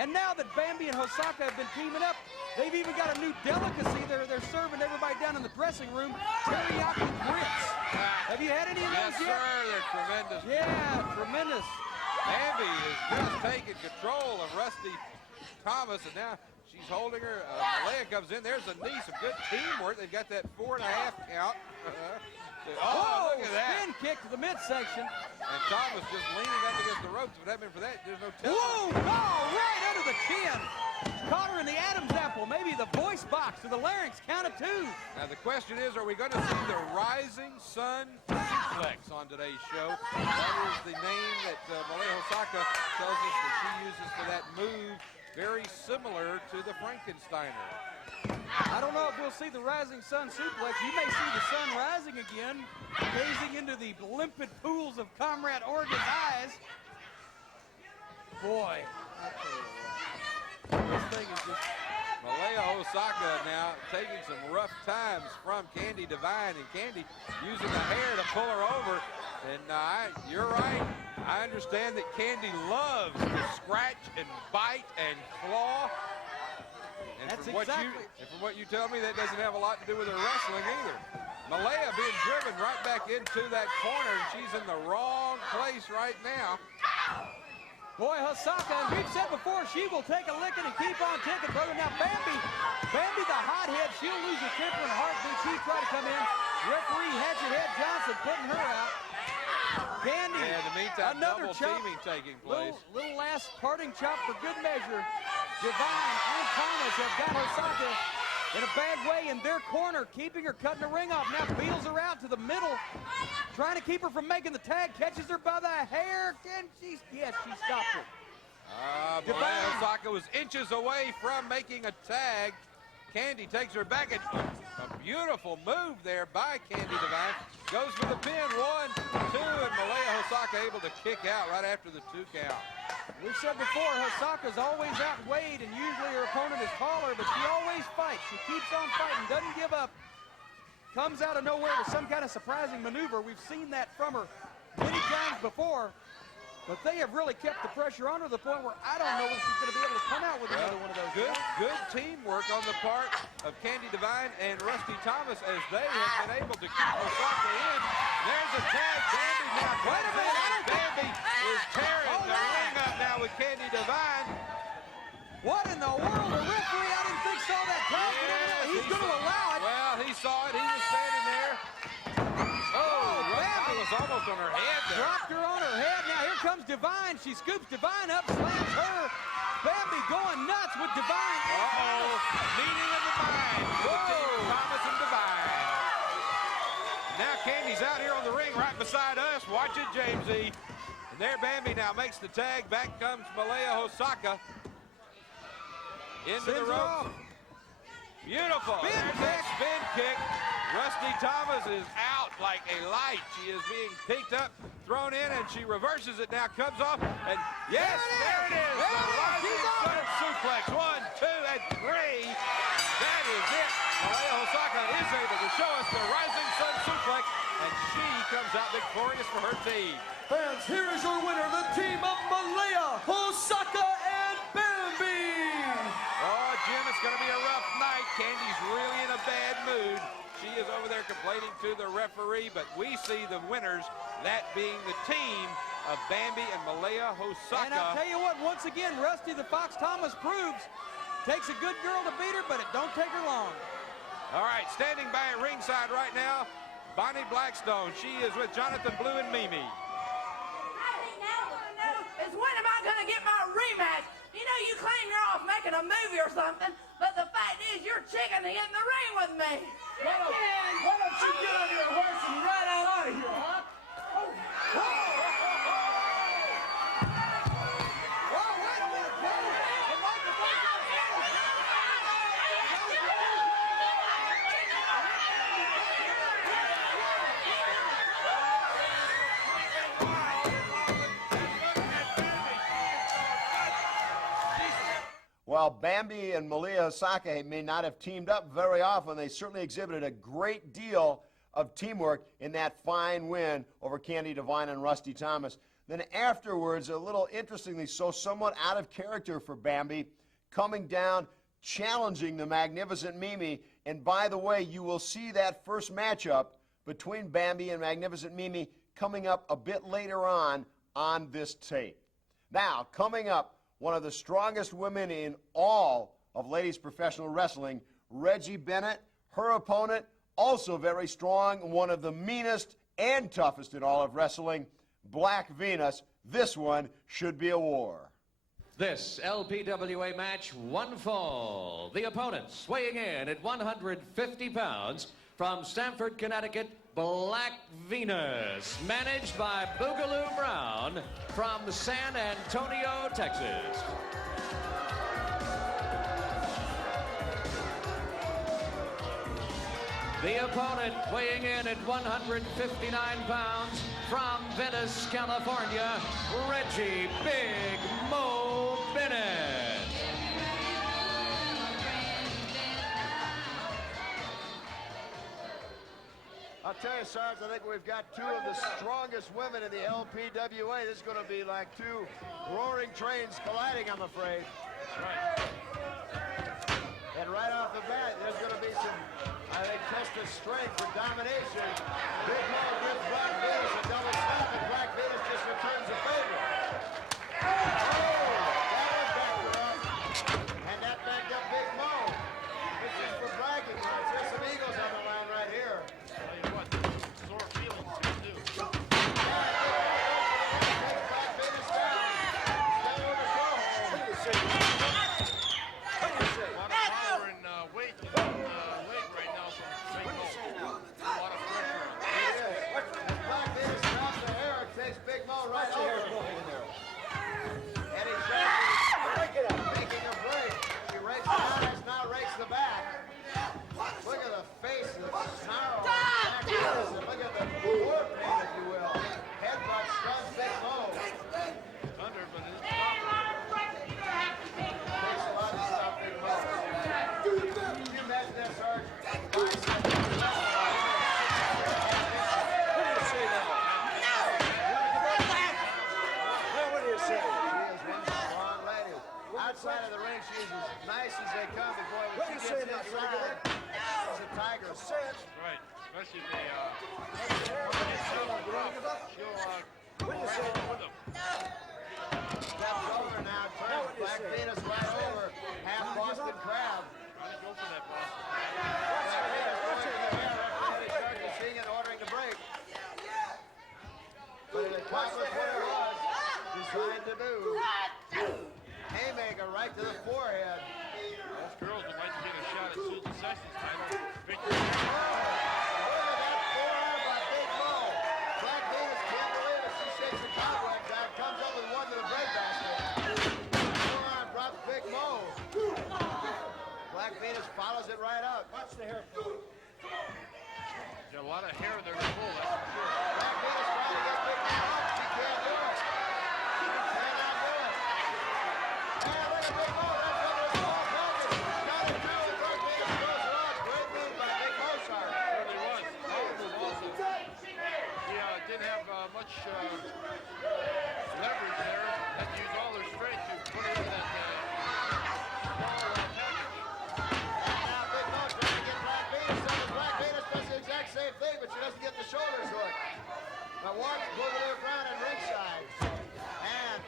And now that Bambi and Hosaka have been teaming up, they've even got a new delicacy. They're serving everybody down in the dressing room, teriyaki grits. Have you had any of those Yes, yet? sir. They're tremendous. Yeah, tremendous. Bambi is just taking control of Rustee Thomas, and now she's holding her. Malia comes in. There's a knee, some good teamwork. They've got that 4.5 count. Oh, look at that. Spin kick to the midsection. And Thomas just leaning up against the ropes. If it hadn't been for that, there's no telling. Whoa, oh, right under the chin. Caught her in the Adam's apple, maybe the voice box or the larynx. Count of 2. Now the question is, are we going to see the Rising Sun suplex on today's show? That is the name that Malia Hosaka tells us that she uses for that move, very similar to the Frankensteiner. I don't know if we'll see the Rising Sun suplex. You may see the sun rising again, gazing into the limpid pools of Comrade Orga's eyes. Boy, I tell you what, this thing is just... Malia Hosaka now taking some rough times from Candi Divine, and Candi using the hair to pull her over. And you're right. I understand that Candi loves to scratch and bite and claw. And That's from what you tell me, that doesn't have a lot to do with her wrestling either. Malia being driven right back into that corner, and she's in the wrong place right now. Boy, Hosaka, as we've said before, she will take a licking and keep on ticking, brother. Now, Bambi the hothead, she'll lose her temper in a heartbeat. She's trying to come in. Referee Hatchet Head Johnson putting her out. Candi, in the meantime, another double chop, teaming taking place. Little last parting chop for good measure. Divine and Thomas have got Hosaka in a bad way in their corner, keeping her, cutting the ring off. Now wheels her out to the middle, trying to keep her from making the tag. Catches her by the hair. She stopped her. Malia Hosaka was inches away from making a tag. Candi takes her back, and a beautiful move there by Candi Divine. Goes for the pin, 1, 2, and Malia Hosaka able to kick out right after the 2 count. We've said before, Hosaka's always outweighed, and usually her opponent is taller, but she always fights. She keeps on fighting, doesn't give up. Comes out of nowhere with some kind of surprising maneuver. We've seen that from her many times before, but they have really kept the pressure on her to the point where I don't know if she's going to be able to come out with another one of those. Good teamwork on the part of Candi Divine and Rustee Thomas as they have been able to keep Hosaka in. There's a tag. Bambi now. Wait a minute. Bambi is tearing the ring up now with Candi Divine. What in the world? The referee, I didn't think saw that tag. He's going to allow it. Well, he saw it. He was standing there. Bambi was almost on her head there. Dropped her on her head. Now here comes Divine. She scoops Divine up, slams her. Bambi going nuts with Divine. Meeting of the minds. Thomas and Divine. Now Candi's out here on the ring right beside us. Watch it, James E. And there Bambi now makes the tag. Back comes Malia Hosaka. Into the ropes. Beautiful. Spin kick. Rustee Thomas is out like a light. She is being picked up, thrown in, and she reverses it now, comes off, and yes, there it is. The Rising Sun suplex. 1, 2, and 3. That is it. Malia Hosaka is able to show us the rising sun suplex, and she comes out victorious for her team. Fans, here is your winner, the team of Malia, Hosaka, and Bambi. Oh, Jim, it's going to be a rough night. Candi's really in a bad mood. She is over there complaining to the referee, but we see the winners, that being the team of Bambi and Malia Hosaka. And I'll tell you what, once again, Rustee the Fox Thomas proves, takes a good girl to beat her, but it don't take her long. All right, standing by at ringside right now, Boni Blackstone. She is with Jonathan Blue and Mimi. I think now what I know is when am I going to get my rematch? You know, you claim you're off making a movie or something, but the fact is you're chicken to get in the ring with me. Why don't you get on your horse and ride out of here, huh? While Bambi and Malia Hosaka may not have teamed up very often, they certainly exhibited a great deal of teamwork in that fine win over Candi Devine and Rustee Thomas. Then afterwards, a little interestingly so, somewhat out of character for Bambi, coming down, challenging the magnificent Mimi. And by the way, you will see that first matchup between Bambi and magnificent Mimi coming up a bit later on this tape. Now, coming up, one of the strongest women in all of ladies professional wrestling, Reggie Bennett, her opponent, also very strong, one of the meanest and toughest in all of wrestling, Black Venus. This one should be a war. This LPWA match, one fall. The opponents weighing in at 150 pounds from Stamford, Connecticut, Black Venus, managed by Boogaloo Brown from San Antonio, Texas. The opponent weighing in at 159 pounds from Venice, California, Reggie Big Mo Bennett. I'll tell you, Sarge, I think we've got two of the strongest women in the LPWA. This is going to be like two roaring trains colliding, I'm afraid. Right. And right off the bat, there's going to be some, I think, test of strength for domination. Big Mo gives Black Venus a double stop, and Black Venus just returns the favor. Oh, that was backed up. And that backed up Big Mo. This is for bragging rights. There's some eagles on the line right here. Outside of the ring, she's as nice as they come, but boy, when she gets inside, she's a tiger. Right, especially the she'll with them. Steps over now, turns Black Venus right over, half Boston Crab. Trying to go for that Boston. Black Venus going to the hair, everybody starting to sing and ordering the break. But it accomplished what it was designed to do. Haymaker right to the forehead. Those girls would like to get a shot at Susan Sexton's title. Victory. Look at that forearm by Big Mo. Black Venus can't believe it. She shakes the cobwebs out, comes up with one to the breakbasket. Forearm drops Big Mo. Black Venus follows it right up. Watch the hair pull. Got a lot of hair there to pull, that's for sure. Black Venus trying to get Big Mo up. She can't do it. She cannot do it. And look at Big Mo. That's under a small package. Got it too. And Black Venus throws her off. Great move by Venus. doesn't get the shoulders hooked. Now watch Boogaloo Brown and ringside. And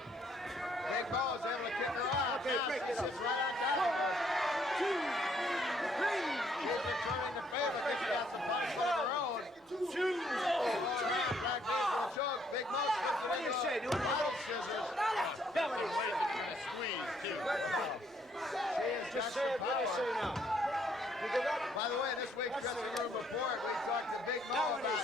Big Bo is able to kick her off. Okay, break it up. Sits right on top of her. 2, 3. She's returning the favor. I think she got some punishment of her own. Choose. Black Beast will choke. Big Mo slips it into say? Do the it. bottle scissors. Just say it when you say now. By the way, this week's dressing room report, we talked to Big Mo about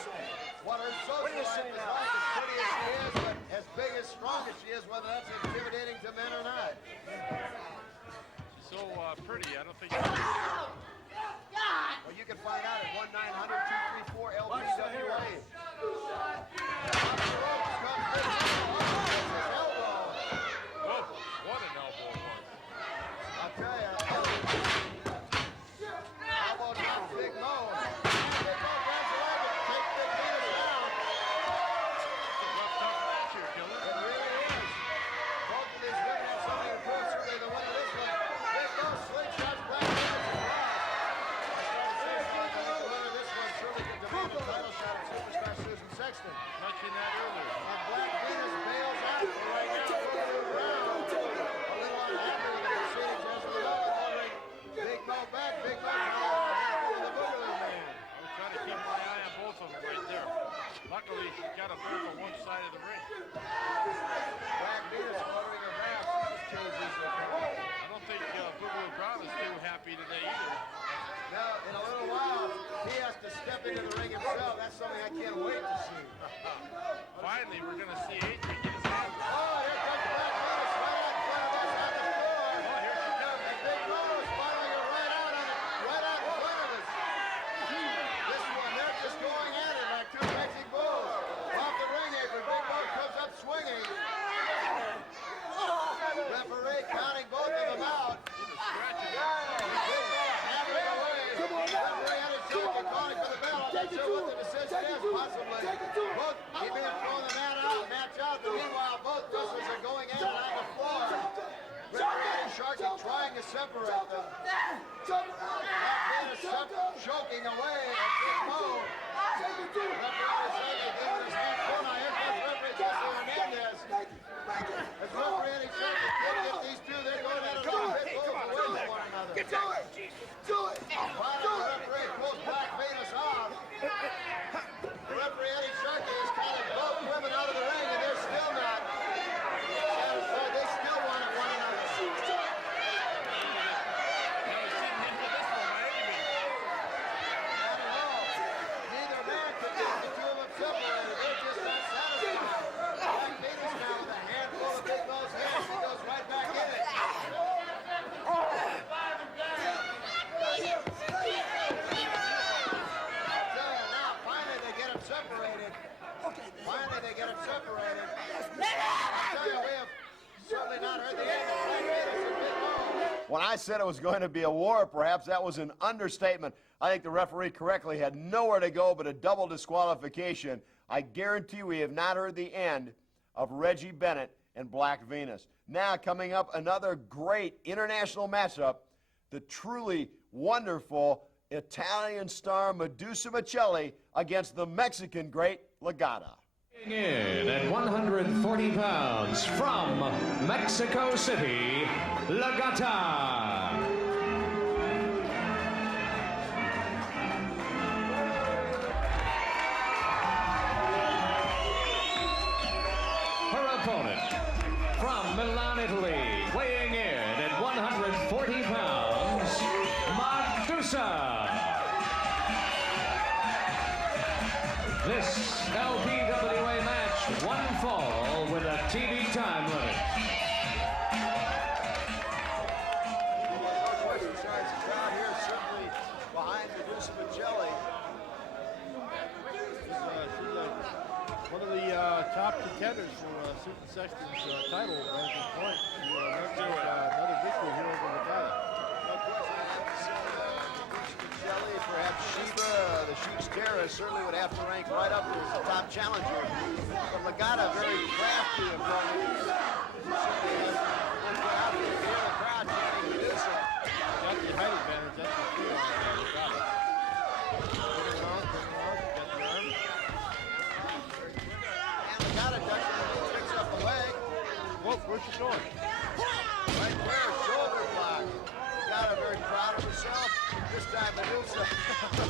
what her social life is like, as pretty as she is, but as big as strong as she is, whether that's intimidating to men or not. She's so pretty, I don't think Well, you can find out at 1-900-234-LPWA. Whoa, what an elbow was. I'll tell you. Elbow drop, Big Mo. Big Mo grabs the leg and takes Big Petersen down. It's a rough, tough match here, Killer. It really is. Both of these women have something to prove. Certainly the winner of this one. Big Mo slingshots Black Petersen. This one surely can demand a title shot at Superstar Susan Sexton. Mentioned that earlier. And Black Venus bails out for right now. A little unhappy with the proceedings as we know. Wondering, Big Mo back, Big Mo with the Boogaloo Man. I was trying to keep my eye on both of them right there. Luckily, she got them both on one side of the ring. Black Venus ordering her back. I don't think Boogaloo Brown is too happy today either. Now, in a little while, he has to step into the ring himself. That's something I can't wait to see. Finally, we're going to see Adrian get his hands up. Oh, here comes Black Venus right out in front of us on the floor. Oh, here she comes. And Big Mo is following her right out in front of us. This one, they're just going at it like two racing bulls. Off the ring apron, Big Mo comes up swinging. Referee counting both of them out. Big Mo hammering away. Referee had his jacket calling for the bell. I'm not sure what the decision is, possibly. Both, he may have thrown the match out. Meanwhile, both wrestlers are going at it on the floor. Referee and Sharky trying to separate them. Black Venus choking away at Big Mo. Referee is giving his hand full. Now here comes referee Jesse Hernandez. As referee and Sharky can't get these two, they're going at it a little bit close away from one another. Get to it. Do it. Finally, the referee pulls Black Venus off. The referee Eddie Sharkey has counted both women out of the ring, and they're still not satisfied. They still want it one another. Not at all. Neither man can get the two of them separated. They're just not satisfied. Black Venus now with a handful of Big Mo's hands. He goes right back in it. Finally, they get them separated. I tell you, we have certainly not heard the end of Black Venus and Big Mo. When I said it was going to be a war, perhaps that was an understatement. I think the referee correctly had nowhere to go but a double disqualification. I guarantee we have not heard the end of Reggie Bennett and Black Venus. Now, coming up, another great international matchup, the truly wonderful Italian star Madusa Miceli against the Mexican great Gata. In at 140 pounds from Mexico City, Gata. Her opponent from Milan, Italy, weighing in at 140 pounds, Madusa. This LPWA match, one fall with a TV time limit. No question, besides the crowd here certainly behind Madusa Miceli. She's one of the top contenders for Susan Sexton's title ranking point. Another victory here over Gata. No question. Miceli, perhaps Sheba, the Sheep's Terror, certainly would have to rank right up as the top challenger. But Gata, very crafty opponent. Certainly has worked out to hear the crowd chanting Madusa. Got the height advantage, that's for sure. Got it. Turn around, got the arm. doing? Right there, shoulder block. Gata very proud of herself. This time Madusa.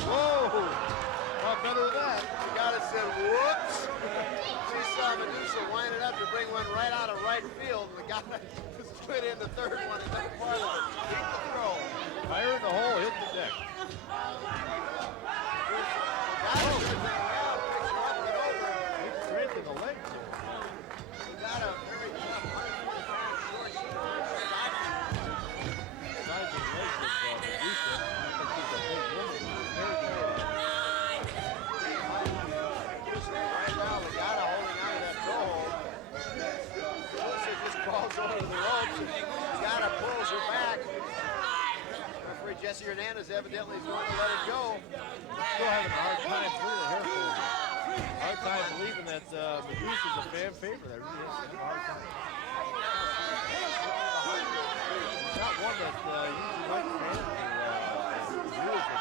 Whoa! Not better than that. Gata said, whoops. She saw Madusa wind it up to bring one right out of right field. The Gata split in the third one and then part of it. Keep the throw. Fire in the hole, hit the deck. Gata picks her up and over. He's straight in the legs there. Gata very tough. Size and legs of Madusa. I think she's a big woman. Very good. Right now, the Gata holding on to that toe hold. Madusa just crawls over to the ropes and Gata pulls her back. Referee Jesse Hernandez evidently is going to let it go. Still having a hard time hard time believing that Madusa's a fan favorite. I really have a hard time. Not one that usually likes fans or viewers.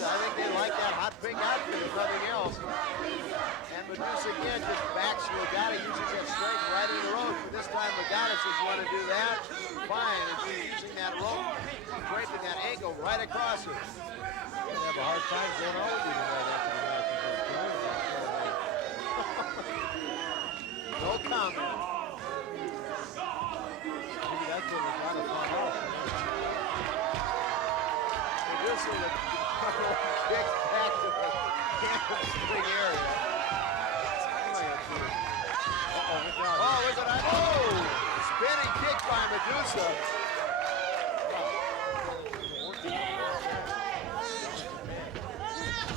I think they like that hot pink outfit if nothing else. And Madusa again just backs Gata, uses that straight right in the rope. But this time Gata says, you want to do that? Fine. And she's using that rope, draping that ankle right across it. They have a hard time going out with you right after the match. No comment. Maybe that's what Gata found out. Madusa kicks back to the big area. Oh, look at that. Oh! Spinning kick by Madusa.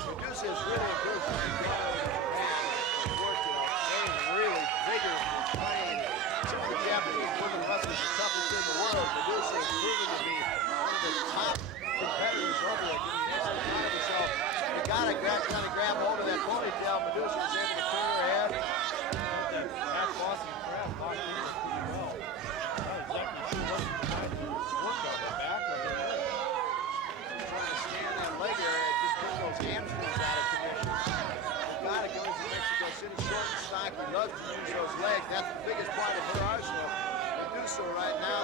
Madusa is really improved. Really vigorous and trained. Some of the Japanese women wrestlers are the toughest in the world. Madusa is proven to be one of the top competitors over there. Gata trying to grab hold of that ponytail. Madusa was able to turn her head. Half Boston crab locked in pretty well. Not exactly sure what worked on the back of her leg. Trying to stand that leg area and just pull those hamstrings out of commission. Gata goes to Mexico City short and stocky. Loves to use those legs. That's the biggest part of her arsenal. Madusa right now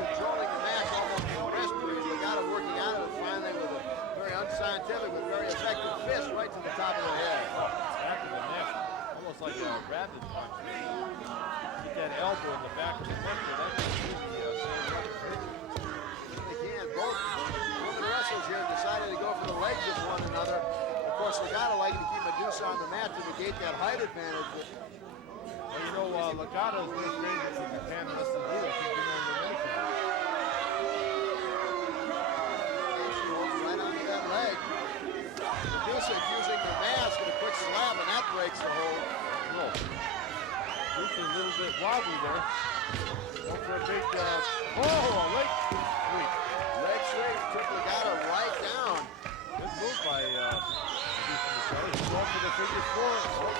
controlling the match almost no rest periods. Gata working out of it finally with a very unscientific but very effective fist right to the top of the head. Back of the neck. Almost like a rabbit punch. Get that elbow in the back of the neck there. That's usually the same way. Again, both women wrestlers here decided to go for the legs of one another. Of course, Gata liking to keep Madusa on the mat to negate that height advantage. Well, you know, Legata is no stranger to Japan wrestling either. She's been on the nation. Right onto that leg. Madusa using the mask and a quick slap, and that breaks the hold. Madusa a little bit wobbly there. Going for a big, leg sweep. Leg sweep took Gata right down. Good move by Madusa Miceli. He's going for the figure four.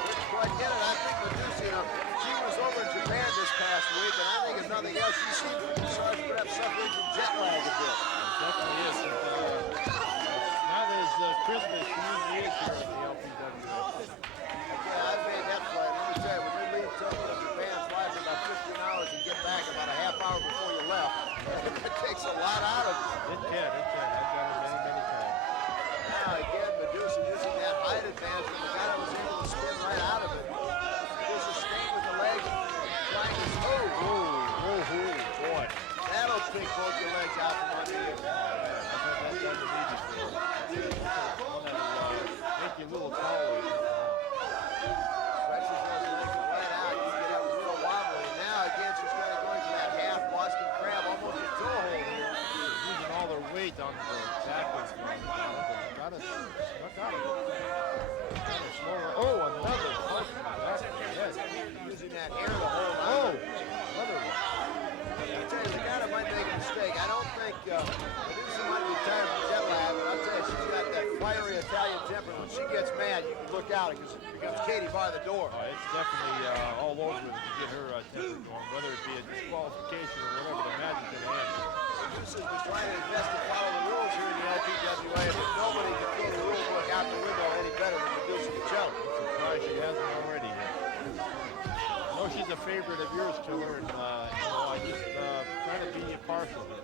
Didn't quite get it. I think Madusa, you know, she was over in Japan this past week, and I think if nothing else, she seemed to be perhaps suffering from jet lag a bit. Definitely is. Not as crisp as she usually is here at the LPWA. Yeah, I've made that flight. Let me tell you, when you leave Tokyo, Japan, fly for about 15 hours and get back about a half hour before you left, it takes a lot out of you. It can. I've done it many times. Now again, Madusa using that height advantage, and Gata was able to spin right out of it. Madusa staying with the leg and trying to move. Boy. That'll pick both your legs out from under you. That's done to me before. One that'll make you a little taller. Stretches those legs right out. You get up real wobbly. And now again, she's kind of going for that half Boston crab, almost a toe hold here. Using all their weight on the back of the Got it. Oh, another punch. Yes. Using that air to hold on. Oh, another one. I tell you, the Gata might make a mistake. I don't think Madusa might be tired from jet lag, but I'll tell you, she's got that fiery Italian temper. When she gets mad, you can look out because it becomes Katie by the door. It's definitely all over it to get her temper going, whether it be a disqualification or whatever the match is going to end. Medusa's been trying his best to follow the rules here in the LPWA, and nobody can throw the rule book out the window any better than Madusa Miceli. I'm surprised she hasn't already yet. I know she's a favorite of yours, Killer, and you know, I just trying to be impartial here.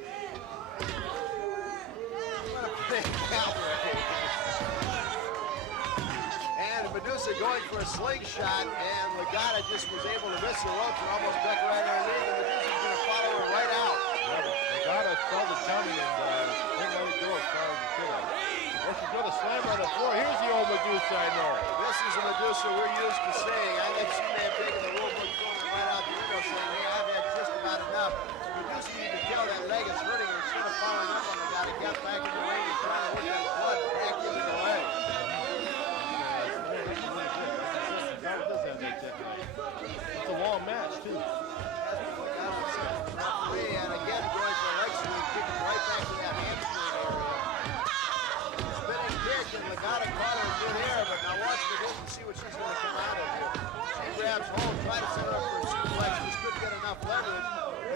And Madusa going for a slingshot, and Gata just was able to miss the ropes and almost duck right underneath, and Madusa's going to follow her right out. Yeah, but Gata felt it coming and didn't let it go as far as he could have. Oh, she's going to slam on the floor. Here's the old Madusa I know. This is a Madusa we're used to seeing. I think she may have taken the rule book, throwing it right out the window, saying, hey, I've had just about enough. Madusa, you can tell that leg is hurting her. Instead of following up on the Gata, got back in the ring and trying to work that blood back into the leg. It's a long match, too. And again, going for a leg sweep, kicking right back to that hamstring area. Spinning kick, and Gata caught her a good air, but now watch Madusa and see what she's going to come out of here. She grabs hold, try to set her up for a suplex, just couldn't get enough leverage.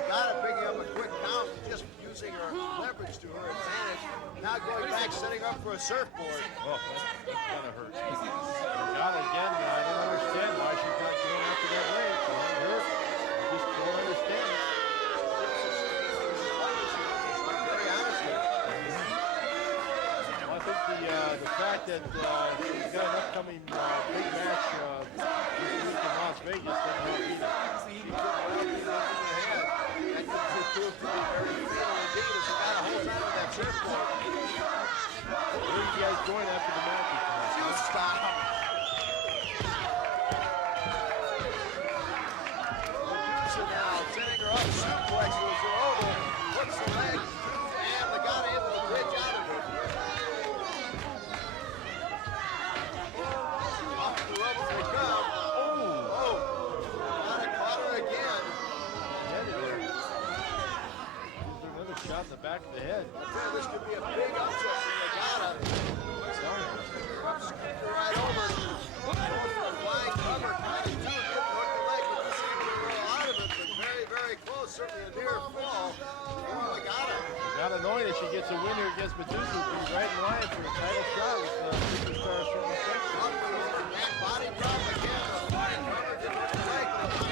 Gata picking up a quick count, just using her leverage to her advantage. Now going back, setting up for a surfboard. Oh, that's kind of hurt. Gata again, I don't understand why she's not going after that leg. She hadn't hurt. I just don't understand it. Very honestly. Well, I think the fact that she's got an upcoming big match this week in Las Vegas doesn't help either. She could well be looking ahead. That could prove to be very fatal indeed as Gata holds on to that surfboard. Where are you guys going after the match? You stop. Medusa now setting her up, suplexes her over, puts the leg through, and Gata able to bridge out of it. Off the ropes they come. Oh! Gata caught her again. Another shot in the back of the head. I tell you, this could be a big upset for Gata. Scooped her right over. Going for a flying cover. Trying to do it. Couldn't hook the leg, but this able to roll out of it. But very, very close. Certainly a near fall for Gata. Gata knowing that she gets a win here against Madusa will be right in line for the title shot with Superstar Showdown Sexton. That body drop again. A flying cover. Didn't hook the leg, but a 2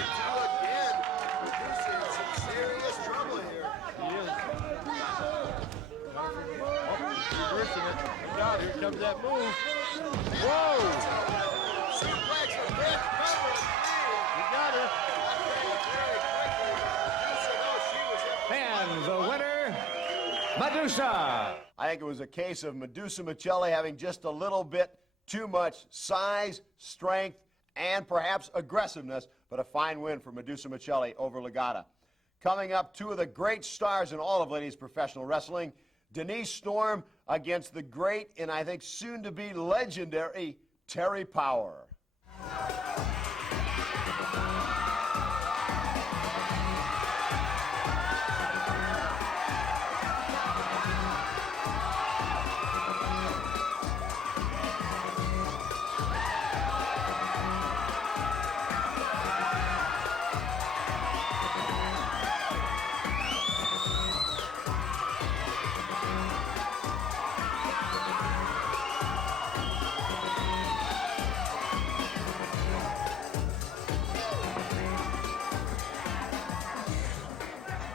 again. Medusa in some serious trouble here. He is. Reversing it. God, here comes that move. Whoa! Suplex and hit, cover, He got her. And the winner, Madusa. I think it was a case of Madusa Miceli having just a little bit too much size, strength, and perhaps aggressiveness, but a fine win for Madusa Miceli over Gata. Coming up, two of the great stars in all of ladies professional wrestling, Denise Storm against the great and I think soon-to-be legendary Terri Power.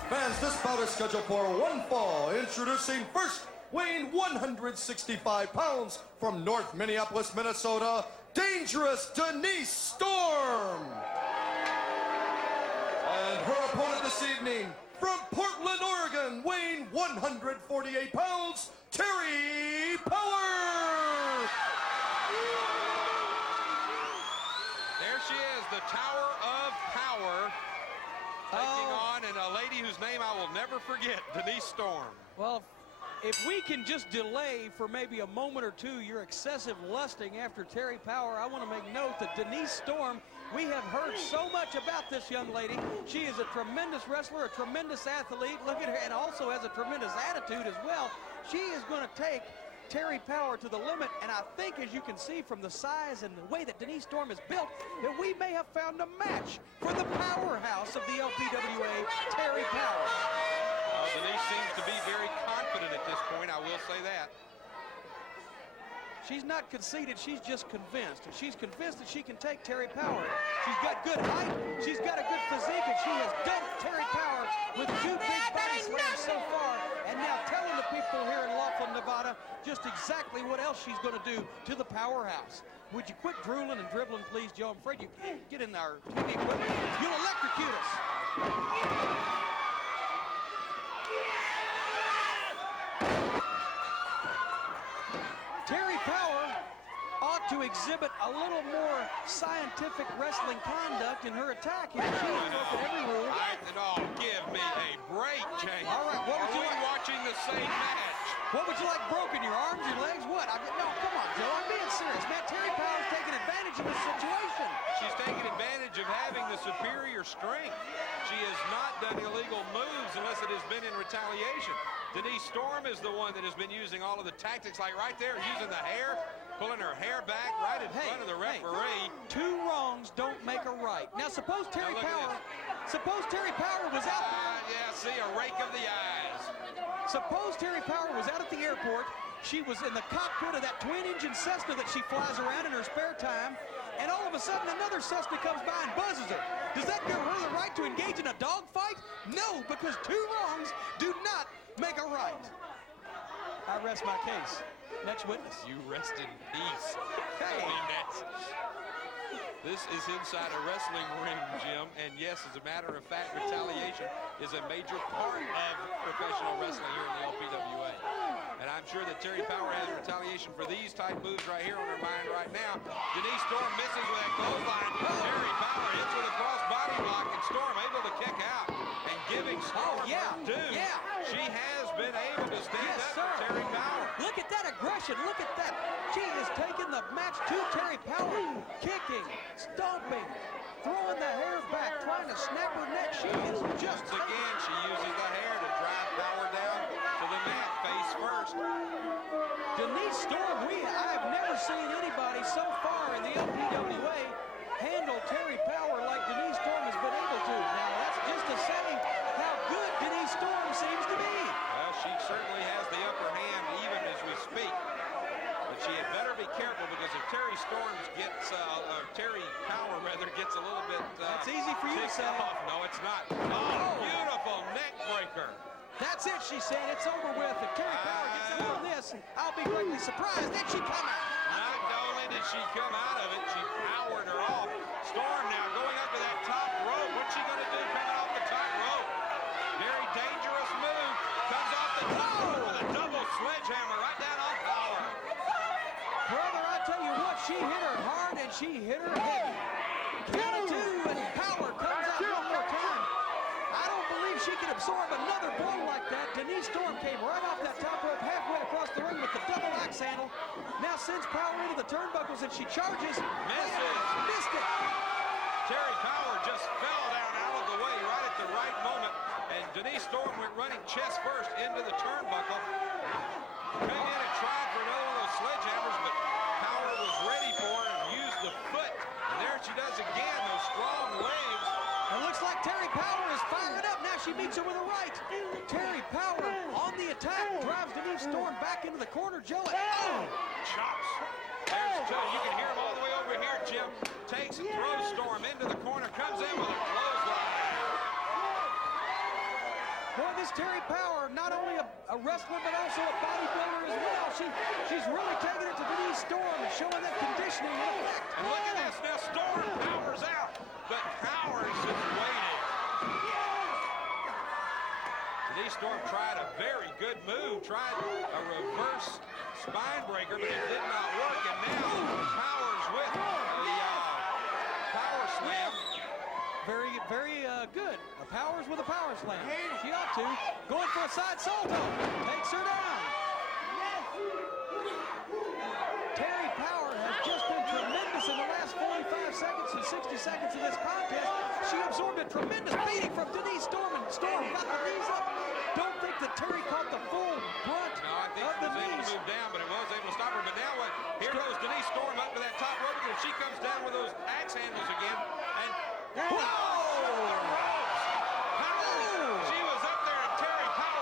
Fans, this bout is scheduled for one fall. Introducing first, weighing 165 pounds from North Minneapolis, Minnesota, Dangerous Denise Storm. And her opponent this evening, from Portland, Oregon, weighing 148 pounds, Terri Power. There she is, the Tower of Power, taking on and a lady whose name I will never forget, Denise Storm. Well, if we can just delay for maybe a moment or two your excessive lusting after Terri Power, I want to make note that Denise Storm, we have heard so much about this young lady. She is a tremendous wrestler, a tremendous athlete. Look at her, and also has a tremendous attitude as well. She is going to take Terri Power to the limit, and I think, as you can see from the size and the way that Denise Storm is built, that we may have found a match for the powerhouse of the LPWA, Terri Power. Well, Denise seems to be very confident at this point, I will say that. She's not conceited, she's just convinced. And she's convinced that she can take Terri Power. She's got good height, she's got a good physique, and she has dumped Terri Power with 2 big body slams so far. And now telling the people here in Laughlin, Nevada, just exactly what else she's going to do to the powerhouse. Would you quit drooling and dribbling, please, Joe? I'm afraid you can't get in our TV equipment. You'll electrocute us. Terri Power ought to exhibit a little more scientific wrestling conduct in her attack here. She has broken every rule. Give me a break, Jay. All right, what would you like? Watching the same match? What would you like broken? Your arms, your legs? What? No, come on, Joe. I'm being serious, man. Terri Power's taking advantage of this situation. She's taking advantage of having the superior strength. She has not done illegal moves unless it has been in retaliation. Denise Storm is the one that has been using all of the tactics, like right there, using the hair, pulling her hair back right in front of the referee. 2 wrongs don't make a right. Now, suppose Terri Power was out. Yeah, see, a rake of the eyes. Suppose Terri Power was out at the airport. She was in the cockpit of that twin-engine Cessna that she flies around in her spare time, and all of a sudden another Cessna comes by and buzzes her. Does that give her the right to engage in a dogfight? No, because 2 wrongs do not make a right. I rest my case. Next witness. You rest in peace. Hey. I mean, this is inside a wrestling ring, Jim, and yes, as a matter of fact, retaliation is a major part of professional wrestling here in the LPWA. And I'm sure that Terri Power has retaliation for these type moves right here on her mind right now. Denise Storm misses with that clothesline. Terri Power hits with a cross body block, and Storm able to kick out and giving Storm due. Yeah. She has been able to stand up for Terri Power. Look at that aggression. Look at that. She is taking the match to Terri Power. Kicking, stomping, throwing the hair back, trying to snap her neck. She is just... Once again, she uses the hair to drive Power down to the mat face first. Denise Storm, I have never seen anybody so far in the LPWA handle Terri Power like Denise Storm has been able to. Now, that's just to say how good Denise Storm seems to be. Well, she certainly has the upper hand even as we speak. But she had better be careful, because if Terri Power gets a little bit... That's easy for you to say. No, it's not. Oh, beautiful neck breaker. That's it, she said. It's over with. If Terri Power gets in on this, I'll be greatly surprised. Then she come out. Not only did she come out of it, she powered her off. Storm now going up to that top rope. What's she going to do coming off the top rope? Very dangerous move. Comes off the top rope with a double sledgehammer right down on Power. Brother, I tell you what, she hit her hard and she hit her heavy. Count of 2, and Power comes out one more time. I don't believe she can absorb another blow like that. Denise Storm came right off that top rope halfway across the ring with the double axe handle. Now sends Power into the turnbuckles, and she charges. Missed it. Terri Power just fell down out of the way right at the right moment, and Denise Storm went running chest first into the turnbuckle. Came in and tried for another one of those sledgehammers, but Power was ready for her and used the foot. And there she does again, those strong legs. It looks like Terri Power is firing up. Now she meets her with a right. Terri Power on the attack, drives Denise Storm back into the corner. Joe, chops. There's Joe. You can hear him all the way over here, Jim. Takes and throws Storm into the corner, comes in with a clothesline. Boy, this Terri Power, not only a wrestler, but also a bodybuilder as well. She's really taking it to Denise Storm and showing that conditioning in effect. And look at this. Now Storm powers out, but Power's just waiting. Denise Storm tried a very good move, tried a reverse spine breaker, but it did not work. And now Power's with the power slam. Very, very good. A Powers with a power slam. She ought to. Going for a side salto. Takes her down. Terri Power has just been tremendous in the last 45 seconds and 60 seconds of this contest. She absorbed a tremendous beating from Denise Storm, and Storm got the knees up. Don't think that Terri caught the full brunt of the knees. No, I think she was able to move down, but it was able to stop her. But now what? Here goes Denise Storm up to that top rope, and she comes down with those axe handles again. And whoa! She was up there, and Terri Power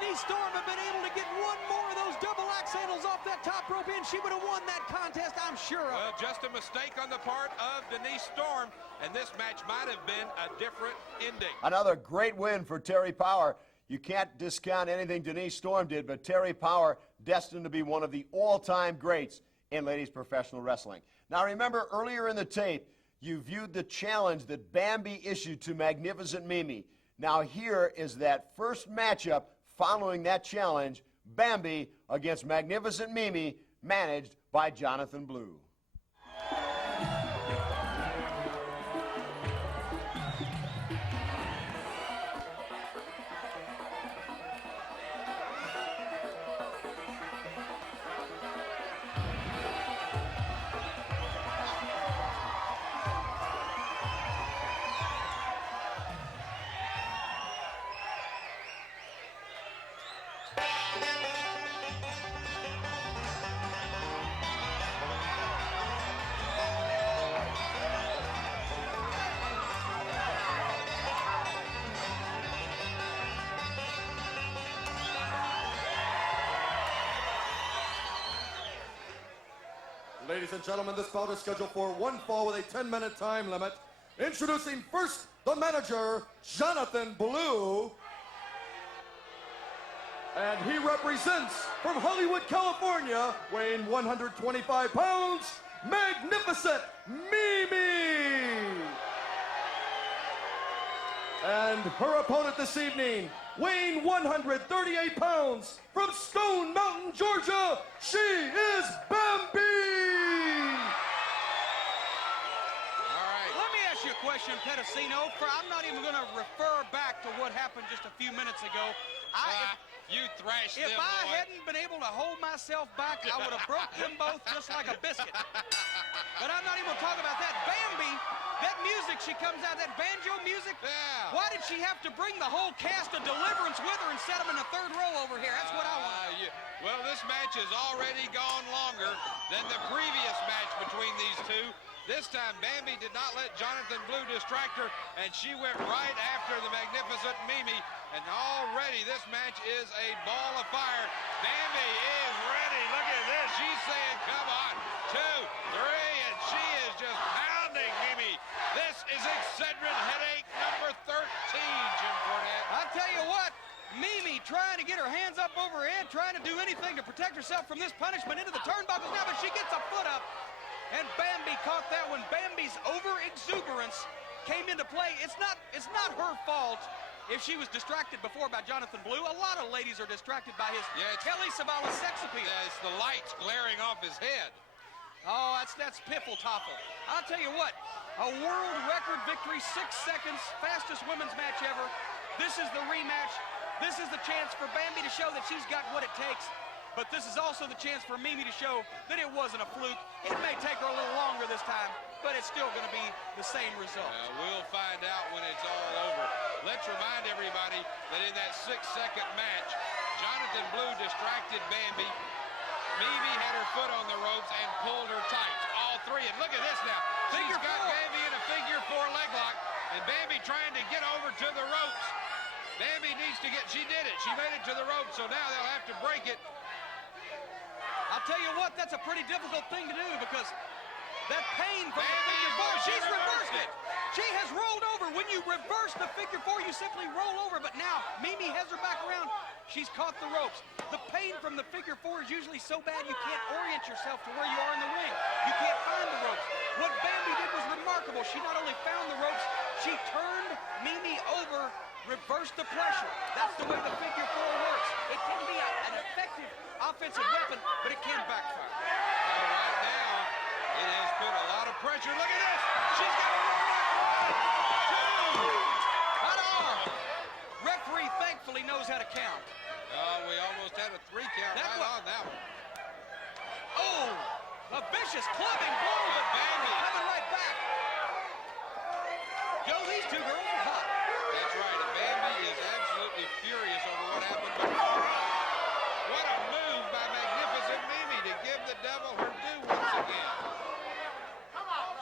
Denise Storm had been able to get one more of those double axe handles off that top rope in, she would have won that contest, I'm sure of. Well, just a mistake on the part of Denise Storm, and this match might have been a different ending. Another great win for Terri Power. You can't discount anything Denise Storm did, but Terri Power destined to be one of the all-time greats in ladies professional wrestling. Now remember, earlier in the tape, you viewed the challenge that Bambi issued to Magnificent Mimi. Now here is that first matchup following that challenge, Bambi against Magnificent Mimi, managed by Jonathan Blue. Ladies and gentlemen, this bout is scheduled for one fall with a 10-minute time limit. Introducing first, the manager, Jonathan Blue. And he represents, from Hollywood, California, weighing 125 pounds, Magnificent Mimi. And her opponent this evening, weighing 138 pounds, from Stone Mountain, Georgia, she is Bambi. Question, Pedicino. I'm not even going to refer back to what happened just a few minutes ago. You thrashed If them, I boy. hadn't been able to hold myself back, I would have broke them both just like a biscuit. But I'm not even going to talk about that. Bambi, that music she comes out, that banjo music, why did she have to bring the whole cast of Deliverance with her and set them in the third row over here? That's what I want. Well, this match has already gone longer than the previous match between these two. This time, Bambi did not let Jonathan Blue distract her, and she went right after the Magnificent Mimi. And already this match is a ball of fire. Bambi is ready. Look at this. She's saying, come on, 2, 3, and she is just pounding Mimi. This is Excedrin headache number 13, Jim Cornette. I tell you what, Mimi trying to get her hands up over her head, trying to do anything to protect herself from this punishment into the turnbuckles now, but she gets a foot up. And Bambi caught that one. Bambi's over-exuberance came into play. It's not her fault if she was distracted before by Jonathan Blue. A lot of ladies are distracted by his Kelly Savalas sex appeal. Yeah, it's the lights glaring off his head. Oh, that's piffle-toffle. I'll tell you what, a world record victory, 6 seconds, fastest women's match ever. This is the rematch. This is the chance for Bambi to show that she's got what it takes. But this is also the chance for Mimi to show that it wasn't a fluke. It may take her a little longer this time, but it's still going to be the same result. We'll find out when it's all over. Let's remind everybody that in that 6-second match, Jonathan Blue distracted Bambi. Mimi had her foot on the ropes and pulled her tight. All three. And look at this now. She's got Bambi in a figure 4 leg lock, and Bambi trying to get over to the ropes. Bambi needs to get, she did it. She made it to the ropes, so now they'll have to break it. I'll tell you what, that's a pretty difficult thing to do because that pain from the figure 4, she's reversed it. She has rolled over. When you reverse the figure 4, you simply roll over. But now, Mimi has her back around. She's caught the ropes. The pain from the figure 4 is usually so bad you can't orient yourself to where you are in the ring. You can't find the ropes. What Bambi did was remarkable. She not only found the ropes, she turned Mimi over, reversed the pressure. That's the way the figure 4 works. It can be an effective offensive weapon, but it can backfire. Well, right now, it has put a lot of pressure. Look at this. She's got a 1, 2. Not all. Referee thankfully knows how to count. We almost had a 3 count on that one. Oh, a vicious clubbing blow, but Bambi coming right back. Joe, these two girls are hot. That's right, and Bambi is absolutely furious over what happened before. What a move by Magnificent Mimi to give the devil her due once again.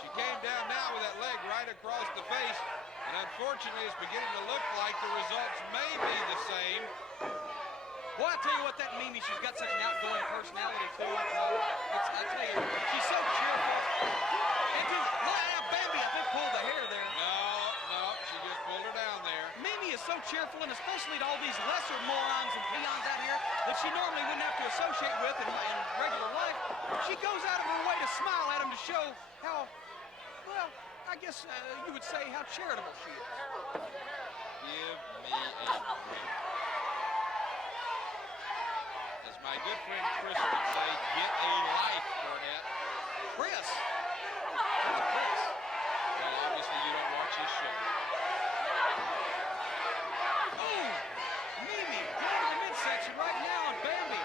She came down now with that leg right across the face, and unfortunately it's beginning to look like the results may be the same. Boy, I tell you what, that Mimi, she's got such an outgoing personality, too. I tell you, she's so cheerful. And then, Bambi, I think, pulled the hair there. No, she just pulled her down there. Mimi is so cheerful, and especially to all these lesser morons and peons out here that she normally wouldn't have to associate with in regular life. She goes out of her way to smile at them to show how, well, I guess you would say how charitable she is. Give me a break. As my good friend Chris would say, get a life, Cornette. Chris? Who's Chris? Well, obviously you don't watch his show. Ooh, Mimi, going to the midsection right now on Bambi.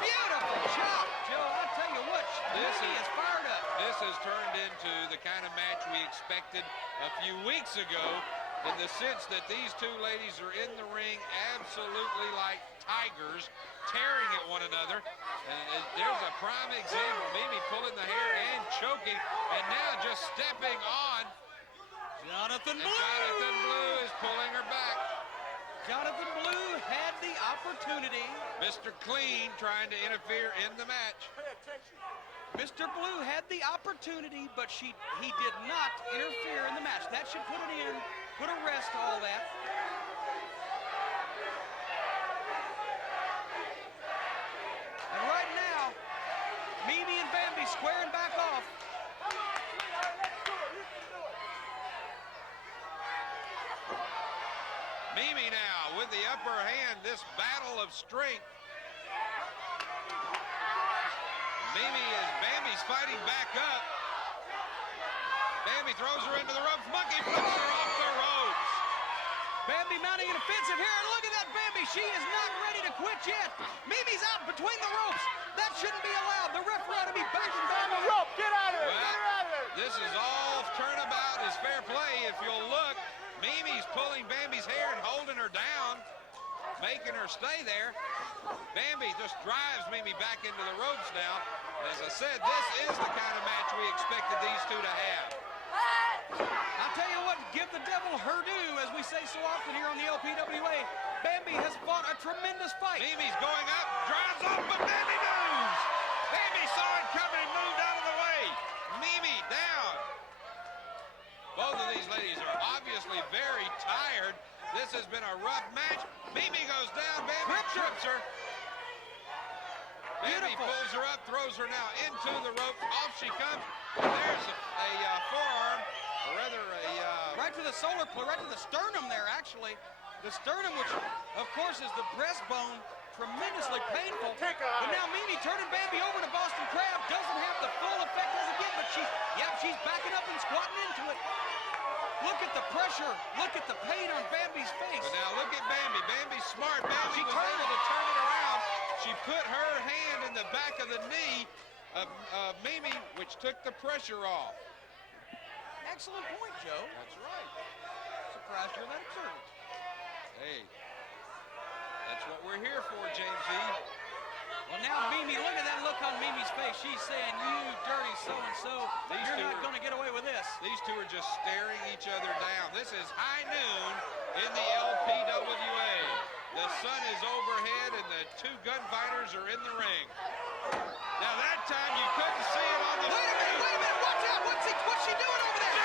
Beautiful chop, Joe. I tell you what, Mimi is fired up. This has turned into the kind of match we expected a few weeks ago, in the sense that these two ladies are in the ring absolutely like tigers, tearing at one another. And there's a prime example. Mimi pulling the hair and choking, and now just stepping on. Jonathan Blue. Jonathan Blue is pulling her back. Jonathan Blue had the opportunity. Mr. Clean trying to interfere in the match. Mr. Blue had the opportunity, but he did not interfere in the match. That should put it in, put a rest to all that. And right now, Mimi and Bambi squaring back off. Mimi now with the upper hand, this battle of strength. Bambi's fighting back up. Bambi throws her into the ropes. Monkey flips her off the ropes. Bambi mounting an offensive here, and look at that Bambi. She is not ready to quit yet. Mimi's out between the ropes. That shouldn't be allowed. The referee ought to be backing down the rope. Get out of here! Well, Get her out of here! this is all turnabout is fair play. If you'll look, Mimi's pulling Bambi's hair and holding her down, making her stay there. Bambi just drives Mimi back into the ropes now. As I said, this is the kind of match we expected these two to have. I'll tell you what, give the devil her due, as we say so often here on the LPWA. Bambi has fought a tremendous fight. Mimi's going up, drives off, but Bambi moves. Bambi saw it coming, moved out of the way. Mimi down. Both of these ladies are obviously very tired. This has been a rough match. Mimi goes down, Bambi trips her. Bambi pulls her up, throws her now into the ropes. Off she comes. There's a forearm, or rather a... right to the right to the sternum there, actually. The sternum, which, of course, is the breastbone, tremendously painful. But now Mimi turning Bambi over to Boston Crab doesn't have the full effect as it did, but she's backing up and squatting into it. Look at the pressure. Look at the pain on Bambi's face. But now look at Bambi. Bambi's smart. Bambi was able to turn it around. She put her hand in the back of the knee of Mimi, which took the pressure off. Excellent point, Joe. That's right. Surprised you're that observant. Hey, that's what we're here for, James E. Well, now Mimi, look at that look on Mimi's face. She's saying, you dirty so-and-so, you're not going to get away with this. These two are just staring each other down. This is high noon in the LPWA. The sun is overhead, and the two gunfighters are in the ring. Now, that time, you couldn't see it on the screen. Wait a minute, watch out. What's she doing over there?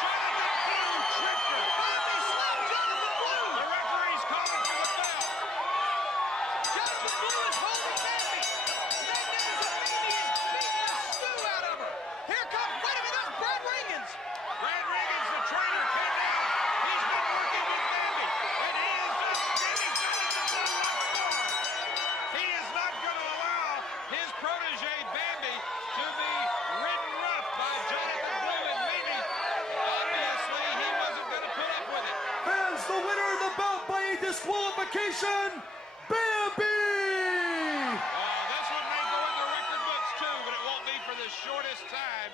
Jonathan Blue tripped her. Bambi slapped Jonathan Blue. The referee's calling for the bell. Jonathan Blue is holding Bambi. That means that Bambi is beating the stew out of her. Here comes, wait a minute, that's Brad Riggins. Brad Riggins, the trainer, came down. He's been working with Bambi, and he is just giving Jonathan Blue what for. He is not going to allow his protege, Bambi, to be ridden rough by Jonathan Blue and Mimi. Obviously, he wasn't going to put up with it. Fans, the winner of the bout by a disqualification, Bambi! This one may go in the record books too, but it won't be for the shortest time.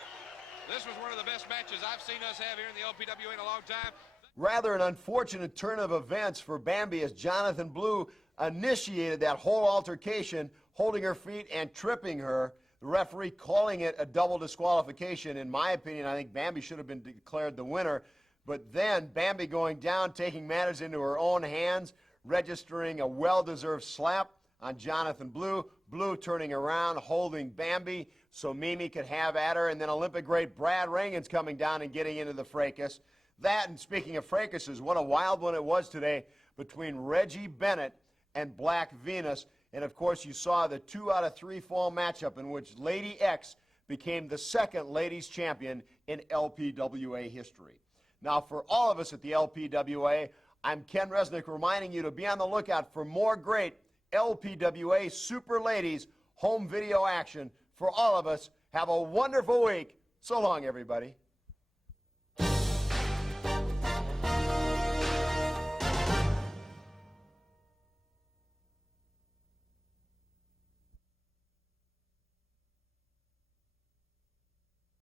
This was one of the best matches I've seen us have here in the LPWA in a long time. Rather an unfortunate turn of events for Bambi as Jonathan Blue initiated that whole altercation, holding her feet and tripping her. The referee calling it a double disqualification. In my opinion, I think Bambi should have been declared the winner. But then Bambi going down, taking matters into her own hands, registering a well-deserved slap on Jonathan Blue. Blue turning around, holding Bambi so Mimi could have at her, and then Olympic great Brad Rangan's coming down and getting into the fracas. That, and speaking of fracases, what a wild one it was today between Reggie, Bennett, and Black Venus. And of course, you saw the 2 out of 3 fall matchup in which Lady X became the second ladies champion in LPWA history. Now, for all of us at the LPWA, I'm Ken Resnick reminding you to be on the lookout for more great LPWA Super Ladies home video action. For all of us, have a wonderful week. So long, everybody.